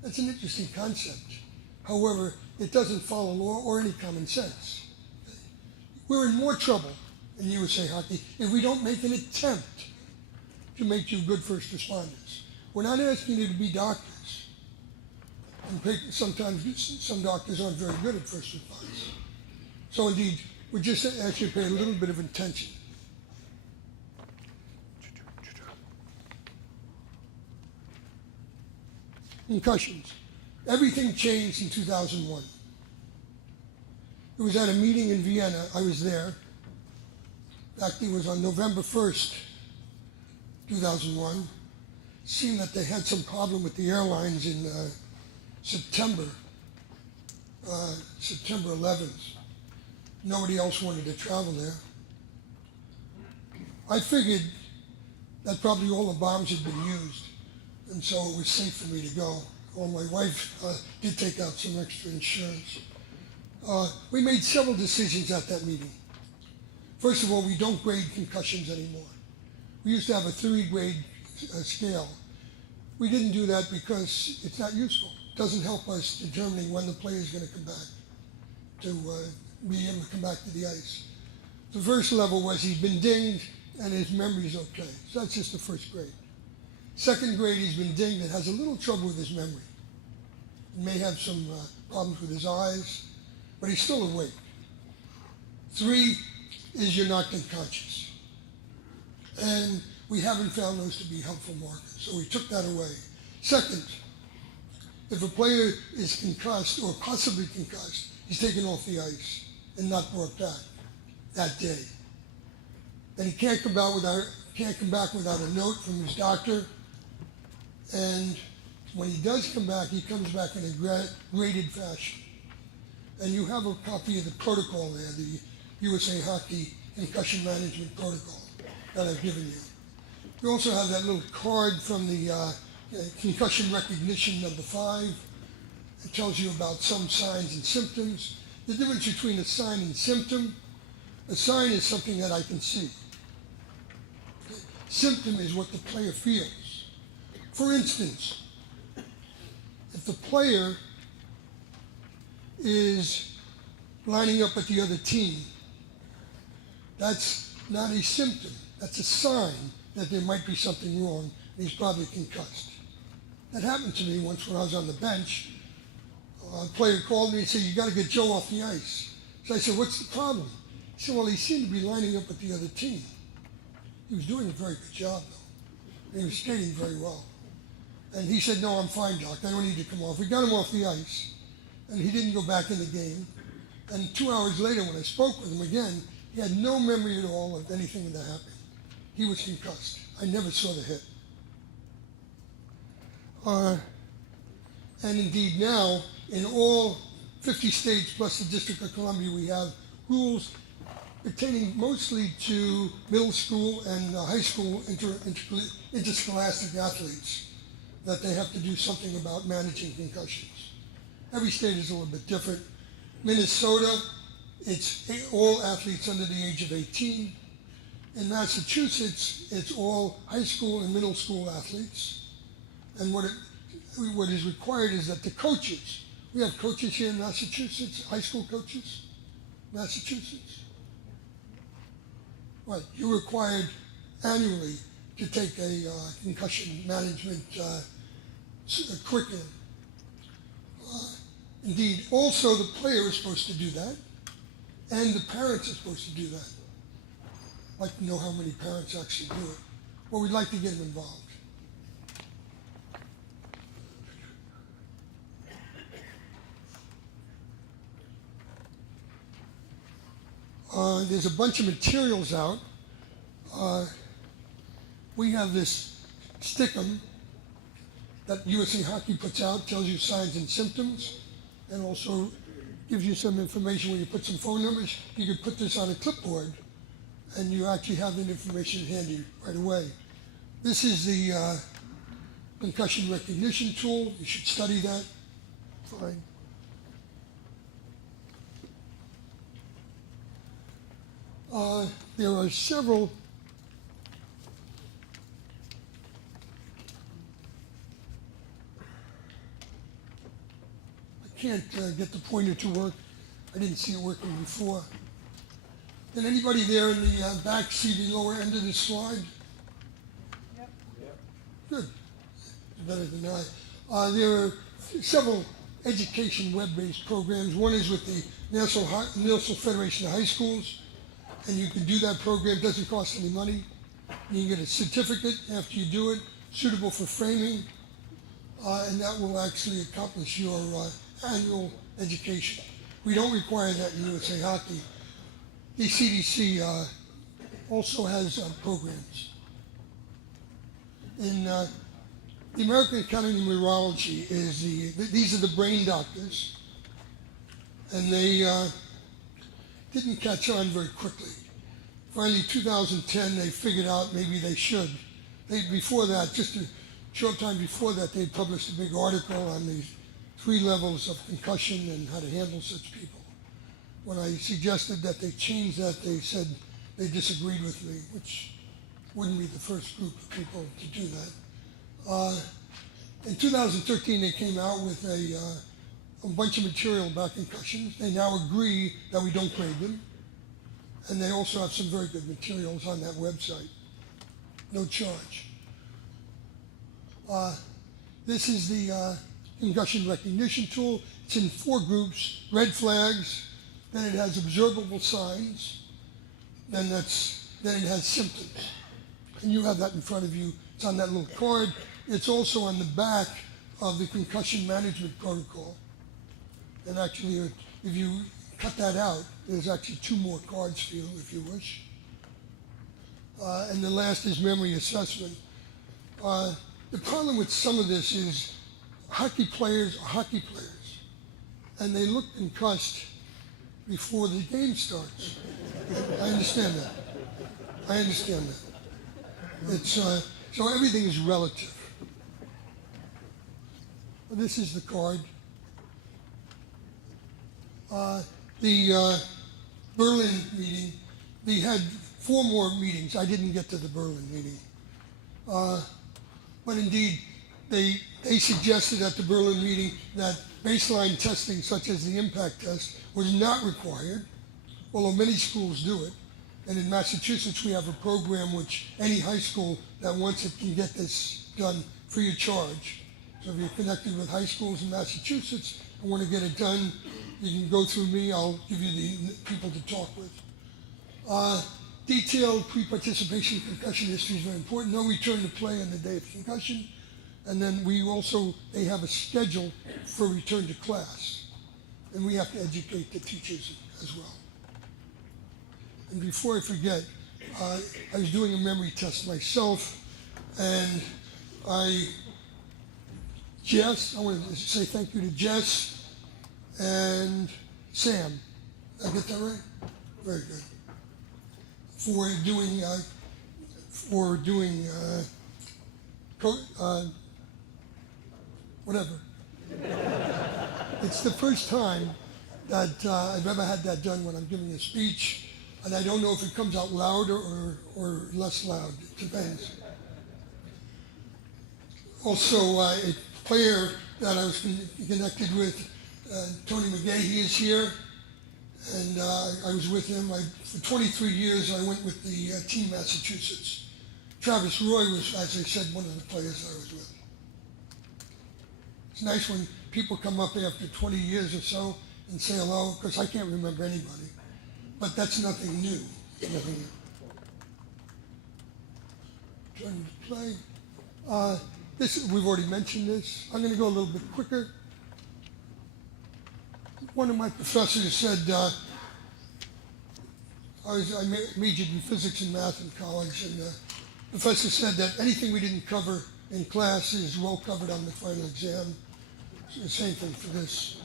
That's an interesting concept. However, it doesn't follow law or any common sense. We're in more trouble in USA Hockey if we don't make an attempt to make you good first responders. We're not asking you to be doctors. And sometimes some doctors aren't very good at first response. So indeed, we just actually pay a little bit of attention. Concussions. Everything changed in 2001. It was at a meeting in Vienna. I was there. In fact, it was on November 1st, 2001. It seemed that they had some problem with the airlines in September 11th. Nobody else wanted to travel there. I figured that probably all the bombs had been used, and so it was safe for me to go. Well, my wife did take out some extra insurance. We made several decisions at that meeting. First of all, we don't grade concussions anymore. We used to have a 3-grade scale. We didn't do that because it's not useful. It doesn't help us determining when the player is going to come back, to be able to come back to the ice. The first level was he's been dinged and his memory's okay. So that's just the first grade. Second grade, he's been dinged and has a little trouble with his memory. He may have some problems with his eyes, but he's still awake. 3 is you're knocked unconscious. And we haven't found those to be helpful markers, so we took that away. Second, if a player is concussed or possibly concussed, he's taken off the ice and not brought back that day. Then he can't come back without a note from his doctor. And when he does come back, he comes back in a graded fashion. And you have a copy of the protocol there, the USA Hockey Concussion Management Protocol that I've given you. We also have that little card from the Concussion Recognition number 5. It tells you about some signs and symptoms. The difference between a sign and symptom, a sign is something that I can see. Symptom is what the player feels. For instance, if the player is lining up at the other team, that's not a symptom. That's a sign that there might be something wrong, and he's probably concussed. That happened to me once when I was on the bench. A player called me and said, "You got to get Joe off the ice." So I said, "What's the problem?" He said, "Well, he seemed to be lining up with the other team." He was doing a very good job, though. He was skating very well. And he said, "No, I'm fine, Doc. I don't need to come off." We got him off the ice, and he didn't go back in the game. And 2 hours later, when I spoke with him again, he had no memory at all of anything that happened. He was concussed. I never saw the hit. And indeed now, in all 50 states plus the District of Columbia, we have rules pertaining mostly to middle school and high school interscholastic athletes that they have to do something about managing concussions. Every state is a little bit different. Minnesota, it's all athletes under the age of 18. In Massachusetts, it's all high school and middle school athletes. And what is required is that the coaches, we have coaches here in Massachusetts, high school coaches, Massachusetts. Right, you're required annually to take a concussion management curriculum. Indeed, also the player is supposed to do that, and the parents are supposed to do that. I'd like to know how many parents actually do it. Well, we'd like to get them involved. There's a bunch of materials out we have this stickum that USA Hockey puts out, tells you signs and symptoms, and also gives you some information when you put some phone numbers. You can put this on a clipboard, and you actually have that information handy right away. This is the concussion recognition tool. You should study that. Fine. There are several I can't get the pointer to work. I didn't see it working before. Did anybody there in the back see the lower end of the slide? Yep. Good. Better than I. There are several education web-based programs. One is with the National Federation of High Schools, and you can do that program. It doesn't cost any money. You can get a certificate after you do it, suitable for framing, and that will actually accomplish your annual education. We don't require that in USA Hockey. The CDC also has programs. In the American Academy of Neurology these are the brain doctors, and they didn't catch on very quickly. Finally, 2010, they figured out maybe they should. Before that, just a short time before that, they published a big article on the 3 levels of concussion and how to handle such people. When I suggested that they change that, they said they disagreed with me, which wouldn't be the first group of people to do that. In 2013, they came out with a bunch of material about concussions. They now agree that we don't grade them. And they also have some very good materials on that website. No charge. This is the concussion recognition tool. It's in 4 groups: red flags, then it has observable signs, then it has symptoms. And you have that in front of you. It's on that little card. It's also on the back of the concussion management protocol. And actually, if you cut that out, there's actually 2 more cards for you if you wish. And the last is memory assessment. The problem with some of this is hockey players are hockey players, and they look concussed before the game starts. I understand that. I understand that. It's so everything is relative. This is the card. The Berlin meeting, they had 4 more meetings. I didn't get to the Berlin meeting. But indeed, they suggested at the Berlin meeting that baseline testing, such as the impact test, was not required, although many schools do it. And in Massachusetts, we have a program which any high school that wants it can get this done free of charge. So if you're connected with high schools in Massachusetts and want to get it done, you can go through me. I'll give you the people to talk with. Detailed pre-participation concussion history is very important. No return to play on the day of concussion. And then they have a schedule for return to class. And we have to educate the teachers as well. And before I forget, I was doing a memory test myself, and I want to say thank you to Jess and Sam. Did I get that right? Very good. For doing whatever. It's the first time that I've ever had that done when I'm giving a speech, and I don't know if it comes out louder or less loud. It depends. Also, a player that I was connected with, Tony McGahee, is here, and I was with him. For 23 years, I went with the Team Massachusetts. Travis Roy was, as I said, one of the players I was with. It's nice when people come up after 20 years or so and say hello, because I can't remember anybody. But that's nothing new. Nothing new. Trying to play. We've already mentioned this. I'm going to go a little bit quicker. One of my professors said, majored in physics and math in college, and the professor said that anything we didn't cover in class is well covered on the final exam. So the same thing for this.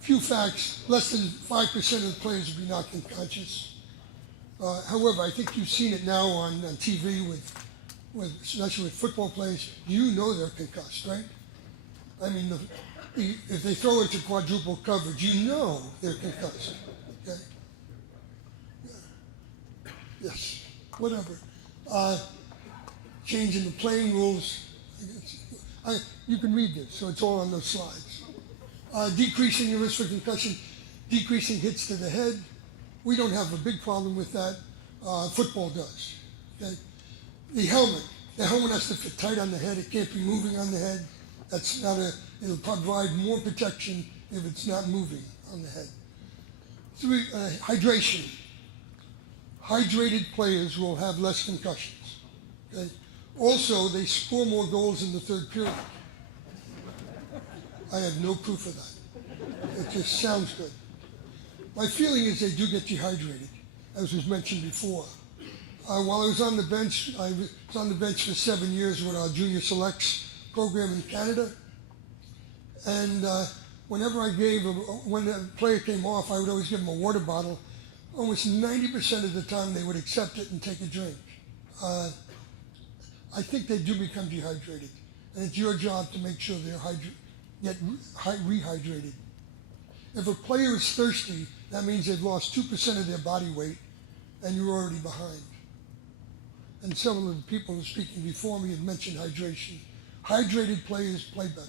Few facts: less than 5% of the players will be knocked unconscious. However, I think you've seen it now on TV especially with football players. You know they're concussed, right? I mean, if they throw into quadruple coverage, you know they're concussed. Okay? Yes, whatever. Changing the playing rules. You can read this, so it's all on those slides. Decreasing the risk for concussion, decreasing hits to the head. We don't have a big problem with that. Football does. Okay? The helmet has to fit tight on the head. It can't be moving on the head. It'll provide more protection if it's not moving on the head. 3, hydration. Hydrated players will have less concussions. Okay? Also, they score more goals in the third period. I have no proof of that. It just sounds good. My feeling is they do get dehydrated, as was mentioned before. While I was on the bench, I was on the bench for 7 years with our Junior Selects program in Canada. And whenever when a player came off, I would always give them a water bottle. Almost 90% of the time they would accept it and take a drink. I think they do become dehydrated. And it's your job to make sure they're get rehydrated. If a player is thirsty, that means they've lost 2% of their body weight and you're already behind. And some of the people who are speaking before me have mentioned hydration. Hydrated players play better.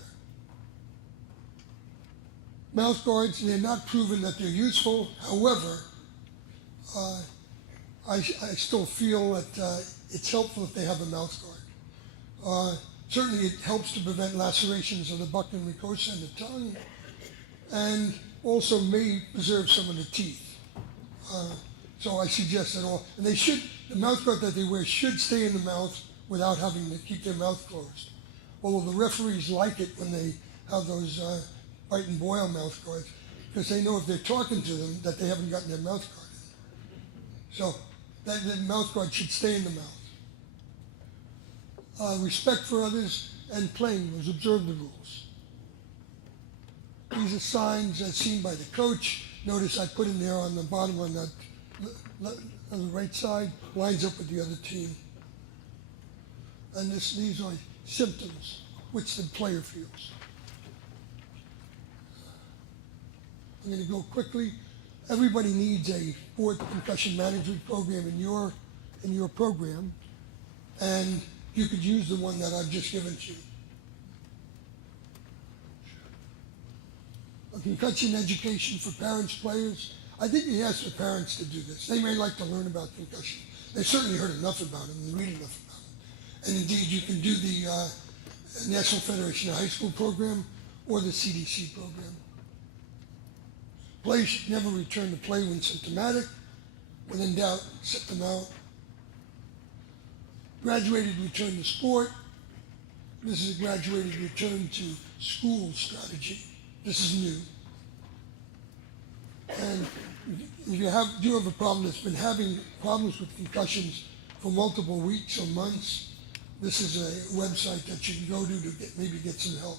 Mouth guards, they're not proven that they're useful. However, I still feel that it's helpful if they have a mouth guard. Certainly it helps to prevent lacerations of the buccal mucosa and the tongue, and also may preserve some of the teeth. So I suggest that and the mouth guard that they wear should stay in the mouth without having to keep their mouth closed. Although the referees like it when they have those bite and boil mouth guards, because they know if they're talking to them that they haven't gotten their mouth guard in. So that the mouth guard should stay in the mouth. Respect for others and playing rules, observe the rules. These are signs as seen by the coach. Notice I put in there on the bottom on that on the right side, lines up with the other team. And these are symptoms which the player feels. I'm going to go quickly. Everybody needs a sport concussion management program in your program, and you could use the one that I've just given to you. A concussion education for parents, players. I think he asked for parents to do this. They may like to learn about concussion. They've certainly heard enough about it and read enough about it. And indeed, you can do the National Federation of High School program or the CDC program. Players should never return to play when symptomatic. When in doubt, sit them out. Graduated return to sport. This is a graduated return to school strategy. This is new. And if you do have a problem that's been having problems with concussions for multiple weeks or months, this is a website that you can go to maybe get some help.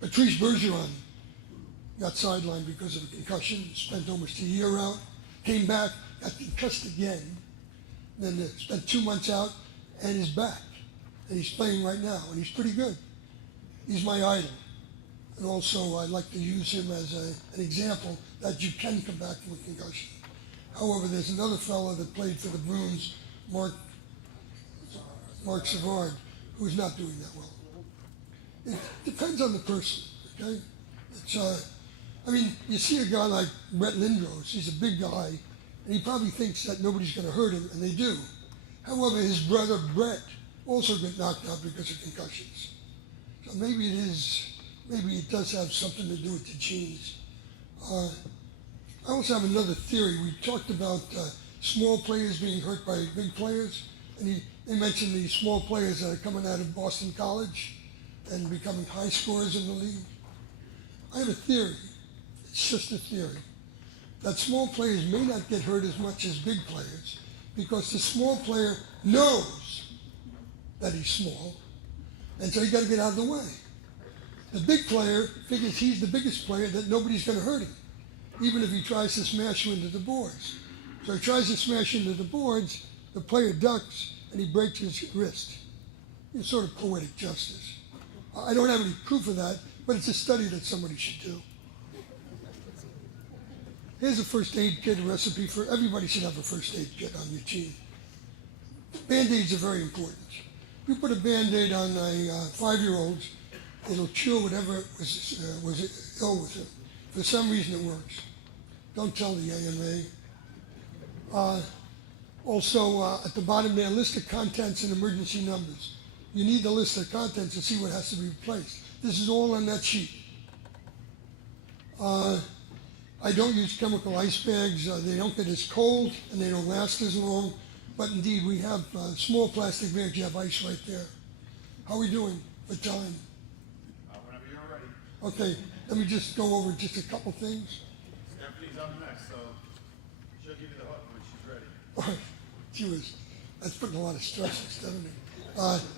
Patrice Bergeron got sidelined because of a concussion, spent almost a year out, came back, got concussed again, then spent 2 months out, and is back. And he's playing right now, and he's pretty good. He's my idol. And also, I like to use him as an example that you can come back from a concussion. However, there's another fellow that played for the Bruins, Mark Savard, who's not doing that well. It depends on the person, okay? You see a guy like Brett Lindros, he's a big guy, and he probably thinks that nobody's going to hurt him, and they do. However, his brother Brett also got knocked out because of concussions. So maybe it does have something to do with the genes. I also have another theory. We talked about small players being hurt by big players, and they mentioned the small players that are coming out of Boston College and becoming high scorers in the league. I have a theory. it's just a theory, that small players may not get hurt as much as big players because the small player knows that he's small, and so you got to get out of the way. The big player figures he's the biggest player, that nobody's going to hurt him, even if he tries to smash you into the boards. So he tries to smash into the boards, the player ducks, and he breaks his wrist. It's sort of poetic justice. I don't have any proof of that, but it's a study that somebody should do. Here's a first aid kit recipe for everybody should have a first aid kit on your team. Band-aids are very important. You put a Band-aid on a 5-year-old, it'll cure whatever was ill with him. For some reason it works. Don't tell the AMA. Also, at the bottom there, list of contents and emergency numbers. You need the list of contents to see what has to be replaced. This is all on that sheet. I don't use chemical ice bags. They don't get as cold and they don't last as long. But indeed, we have small plastic bags. You have ice right there. How are we doing for time? Whenever you're ready. Okay, let me just go over just a couple things. Stephanie's up next, so she'll give you the hook when she's ready. She was, that's putting a lot of stress on Stephanie.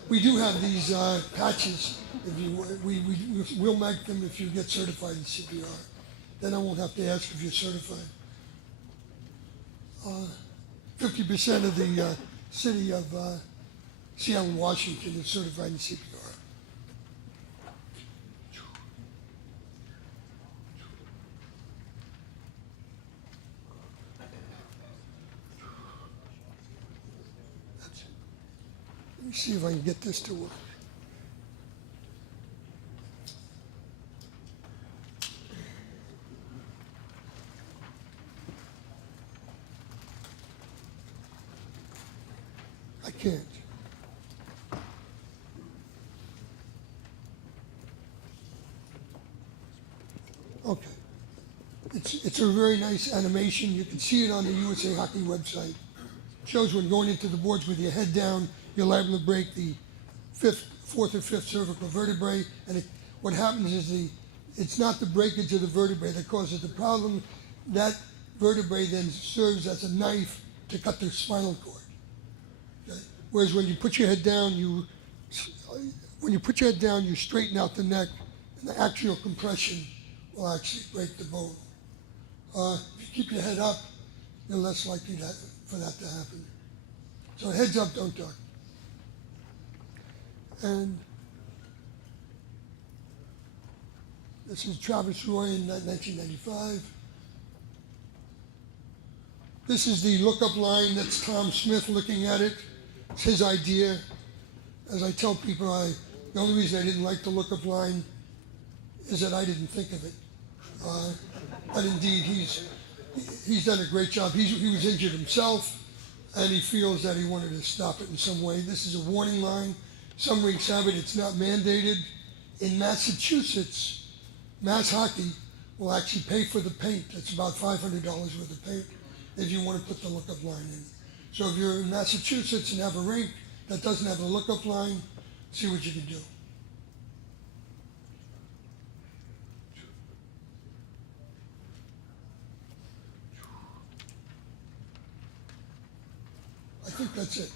We do have these patches. If you, we'll make them if you get certified in CPR. Then I won't have to ask if you're certified. 50% of the city of Seattle, Washington is certified in CPR. Let me see if I can get this to work. I can't. Okay. It's a very nice animation. You can see it on the USA Hockey website. Shows when going into the boards with your head down, you're liable to break the fourth or fifth cervical vertebrae. And what happens is it's not the breakage of the vertebrae that causes the problem. That vertebrae then serves as a knife to cut the spinal cord. Okay? Whereas when you put your head down, you straighten out the neck, and the axial compression will actually break the bone. If you keep your head up, you're less likely for that to happen. So heads up, don't duck. And this is Travis Roy in 1995. This is the lookup line. That's Tom Smith looking at it. It's his idea. As I tell people, the only reason I didn't like the lookup line is that I didn't think of it. But indeed, he's done a great job. He was injured himself, and he feels that he wanted to stop it in some way. This is a warning line. Some rinks have it. It's not mandated. In Massachusetts, Mass Hockey will actually pay for the paint. It's about $500 worth of paint if you want to put the lookup line in. So if you're in Massachusetts and have a rink that doesn't have a lookup line, see what you can do. I think that's it.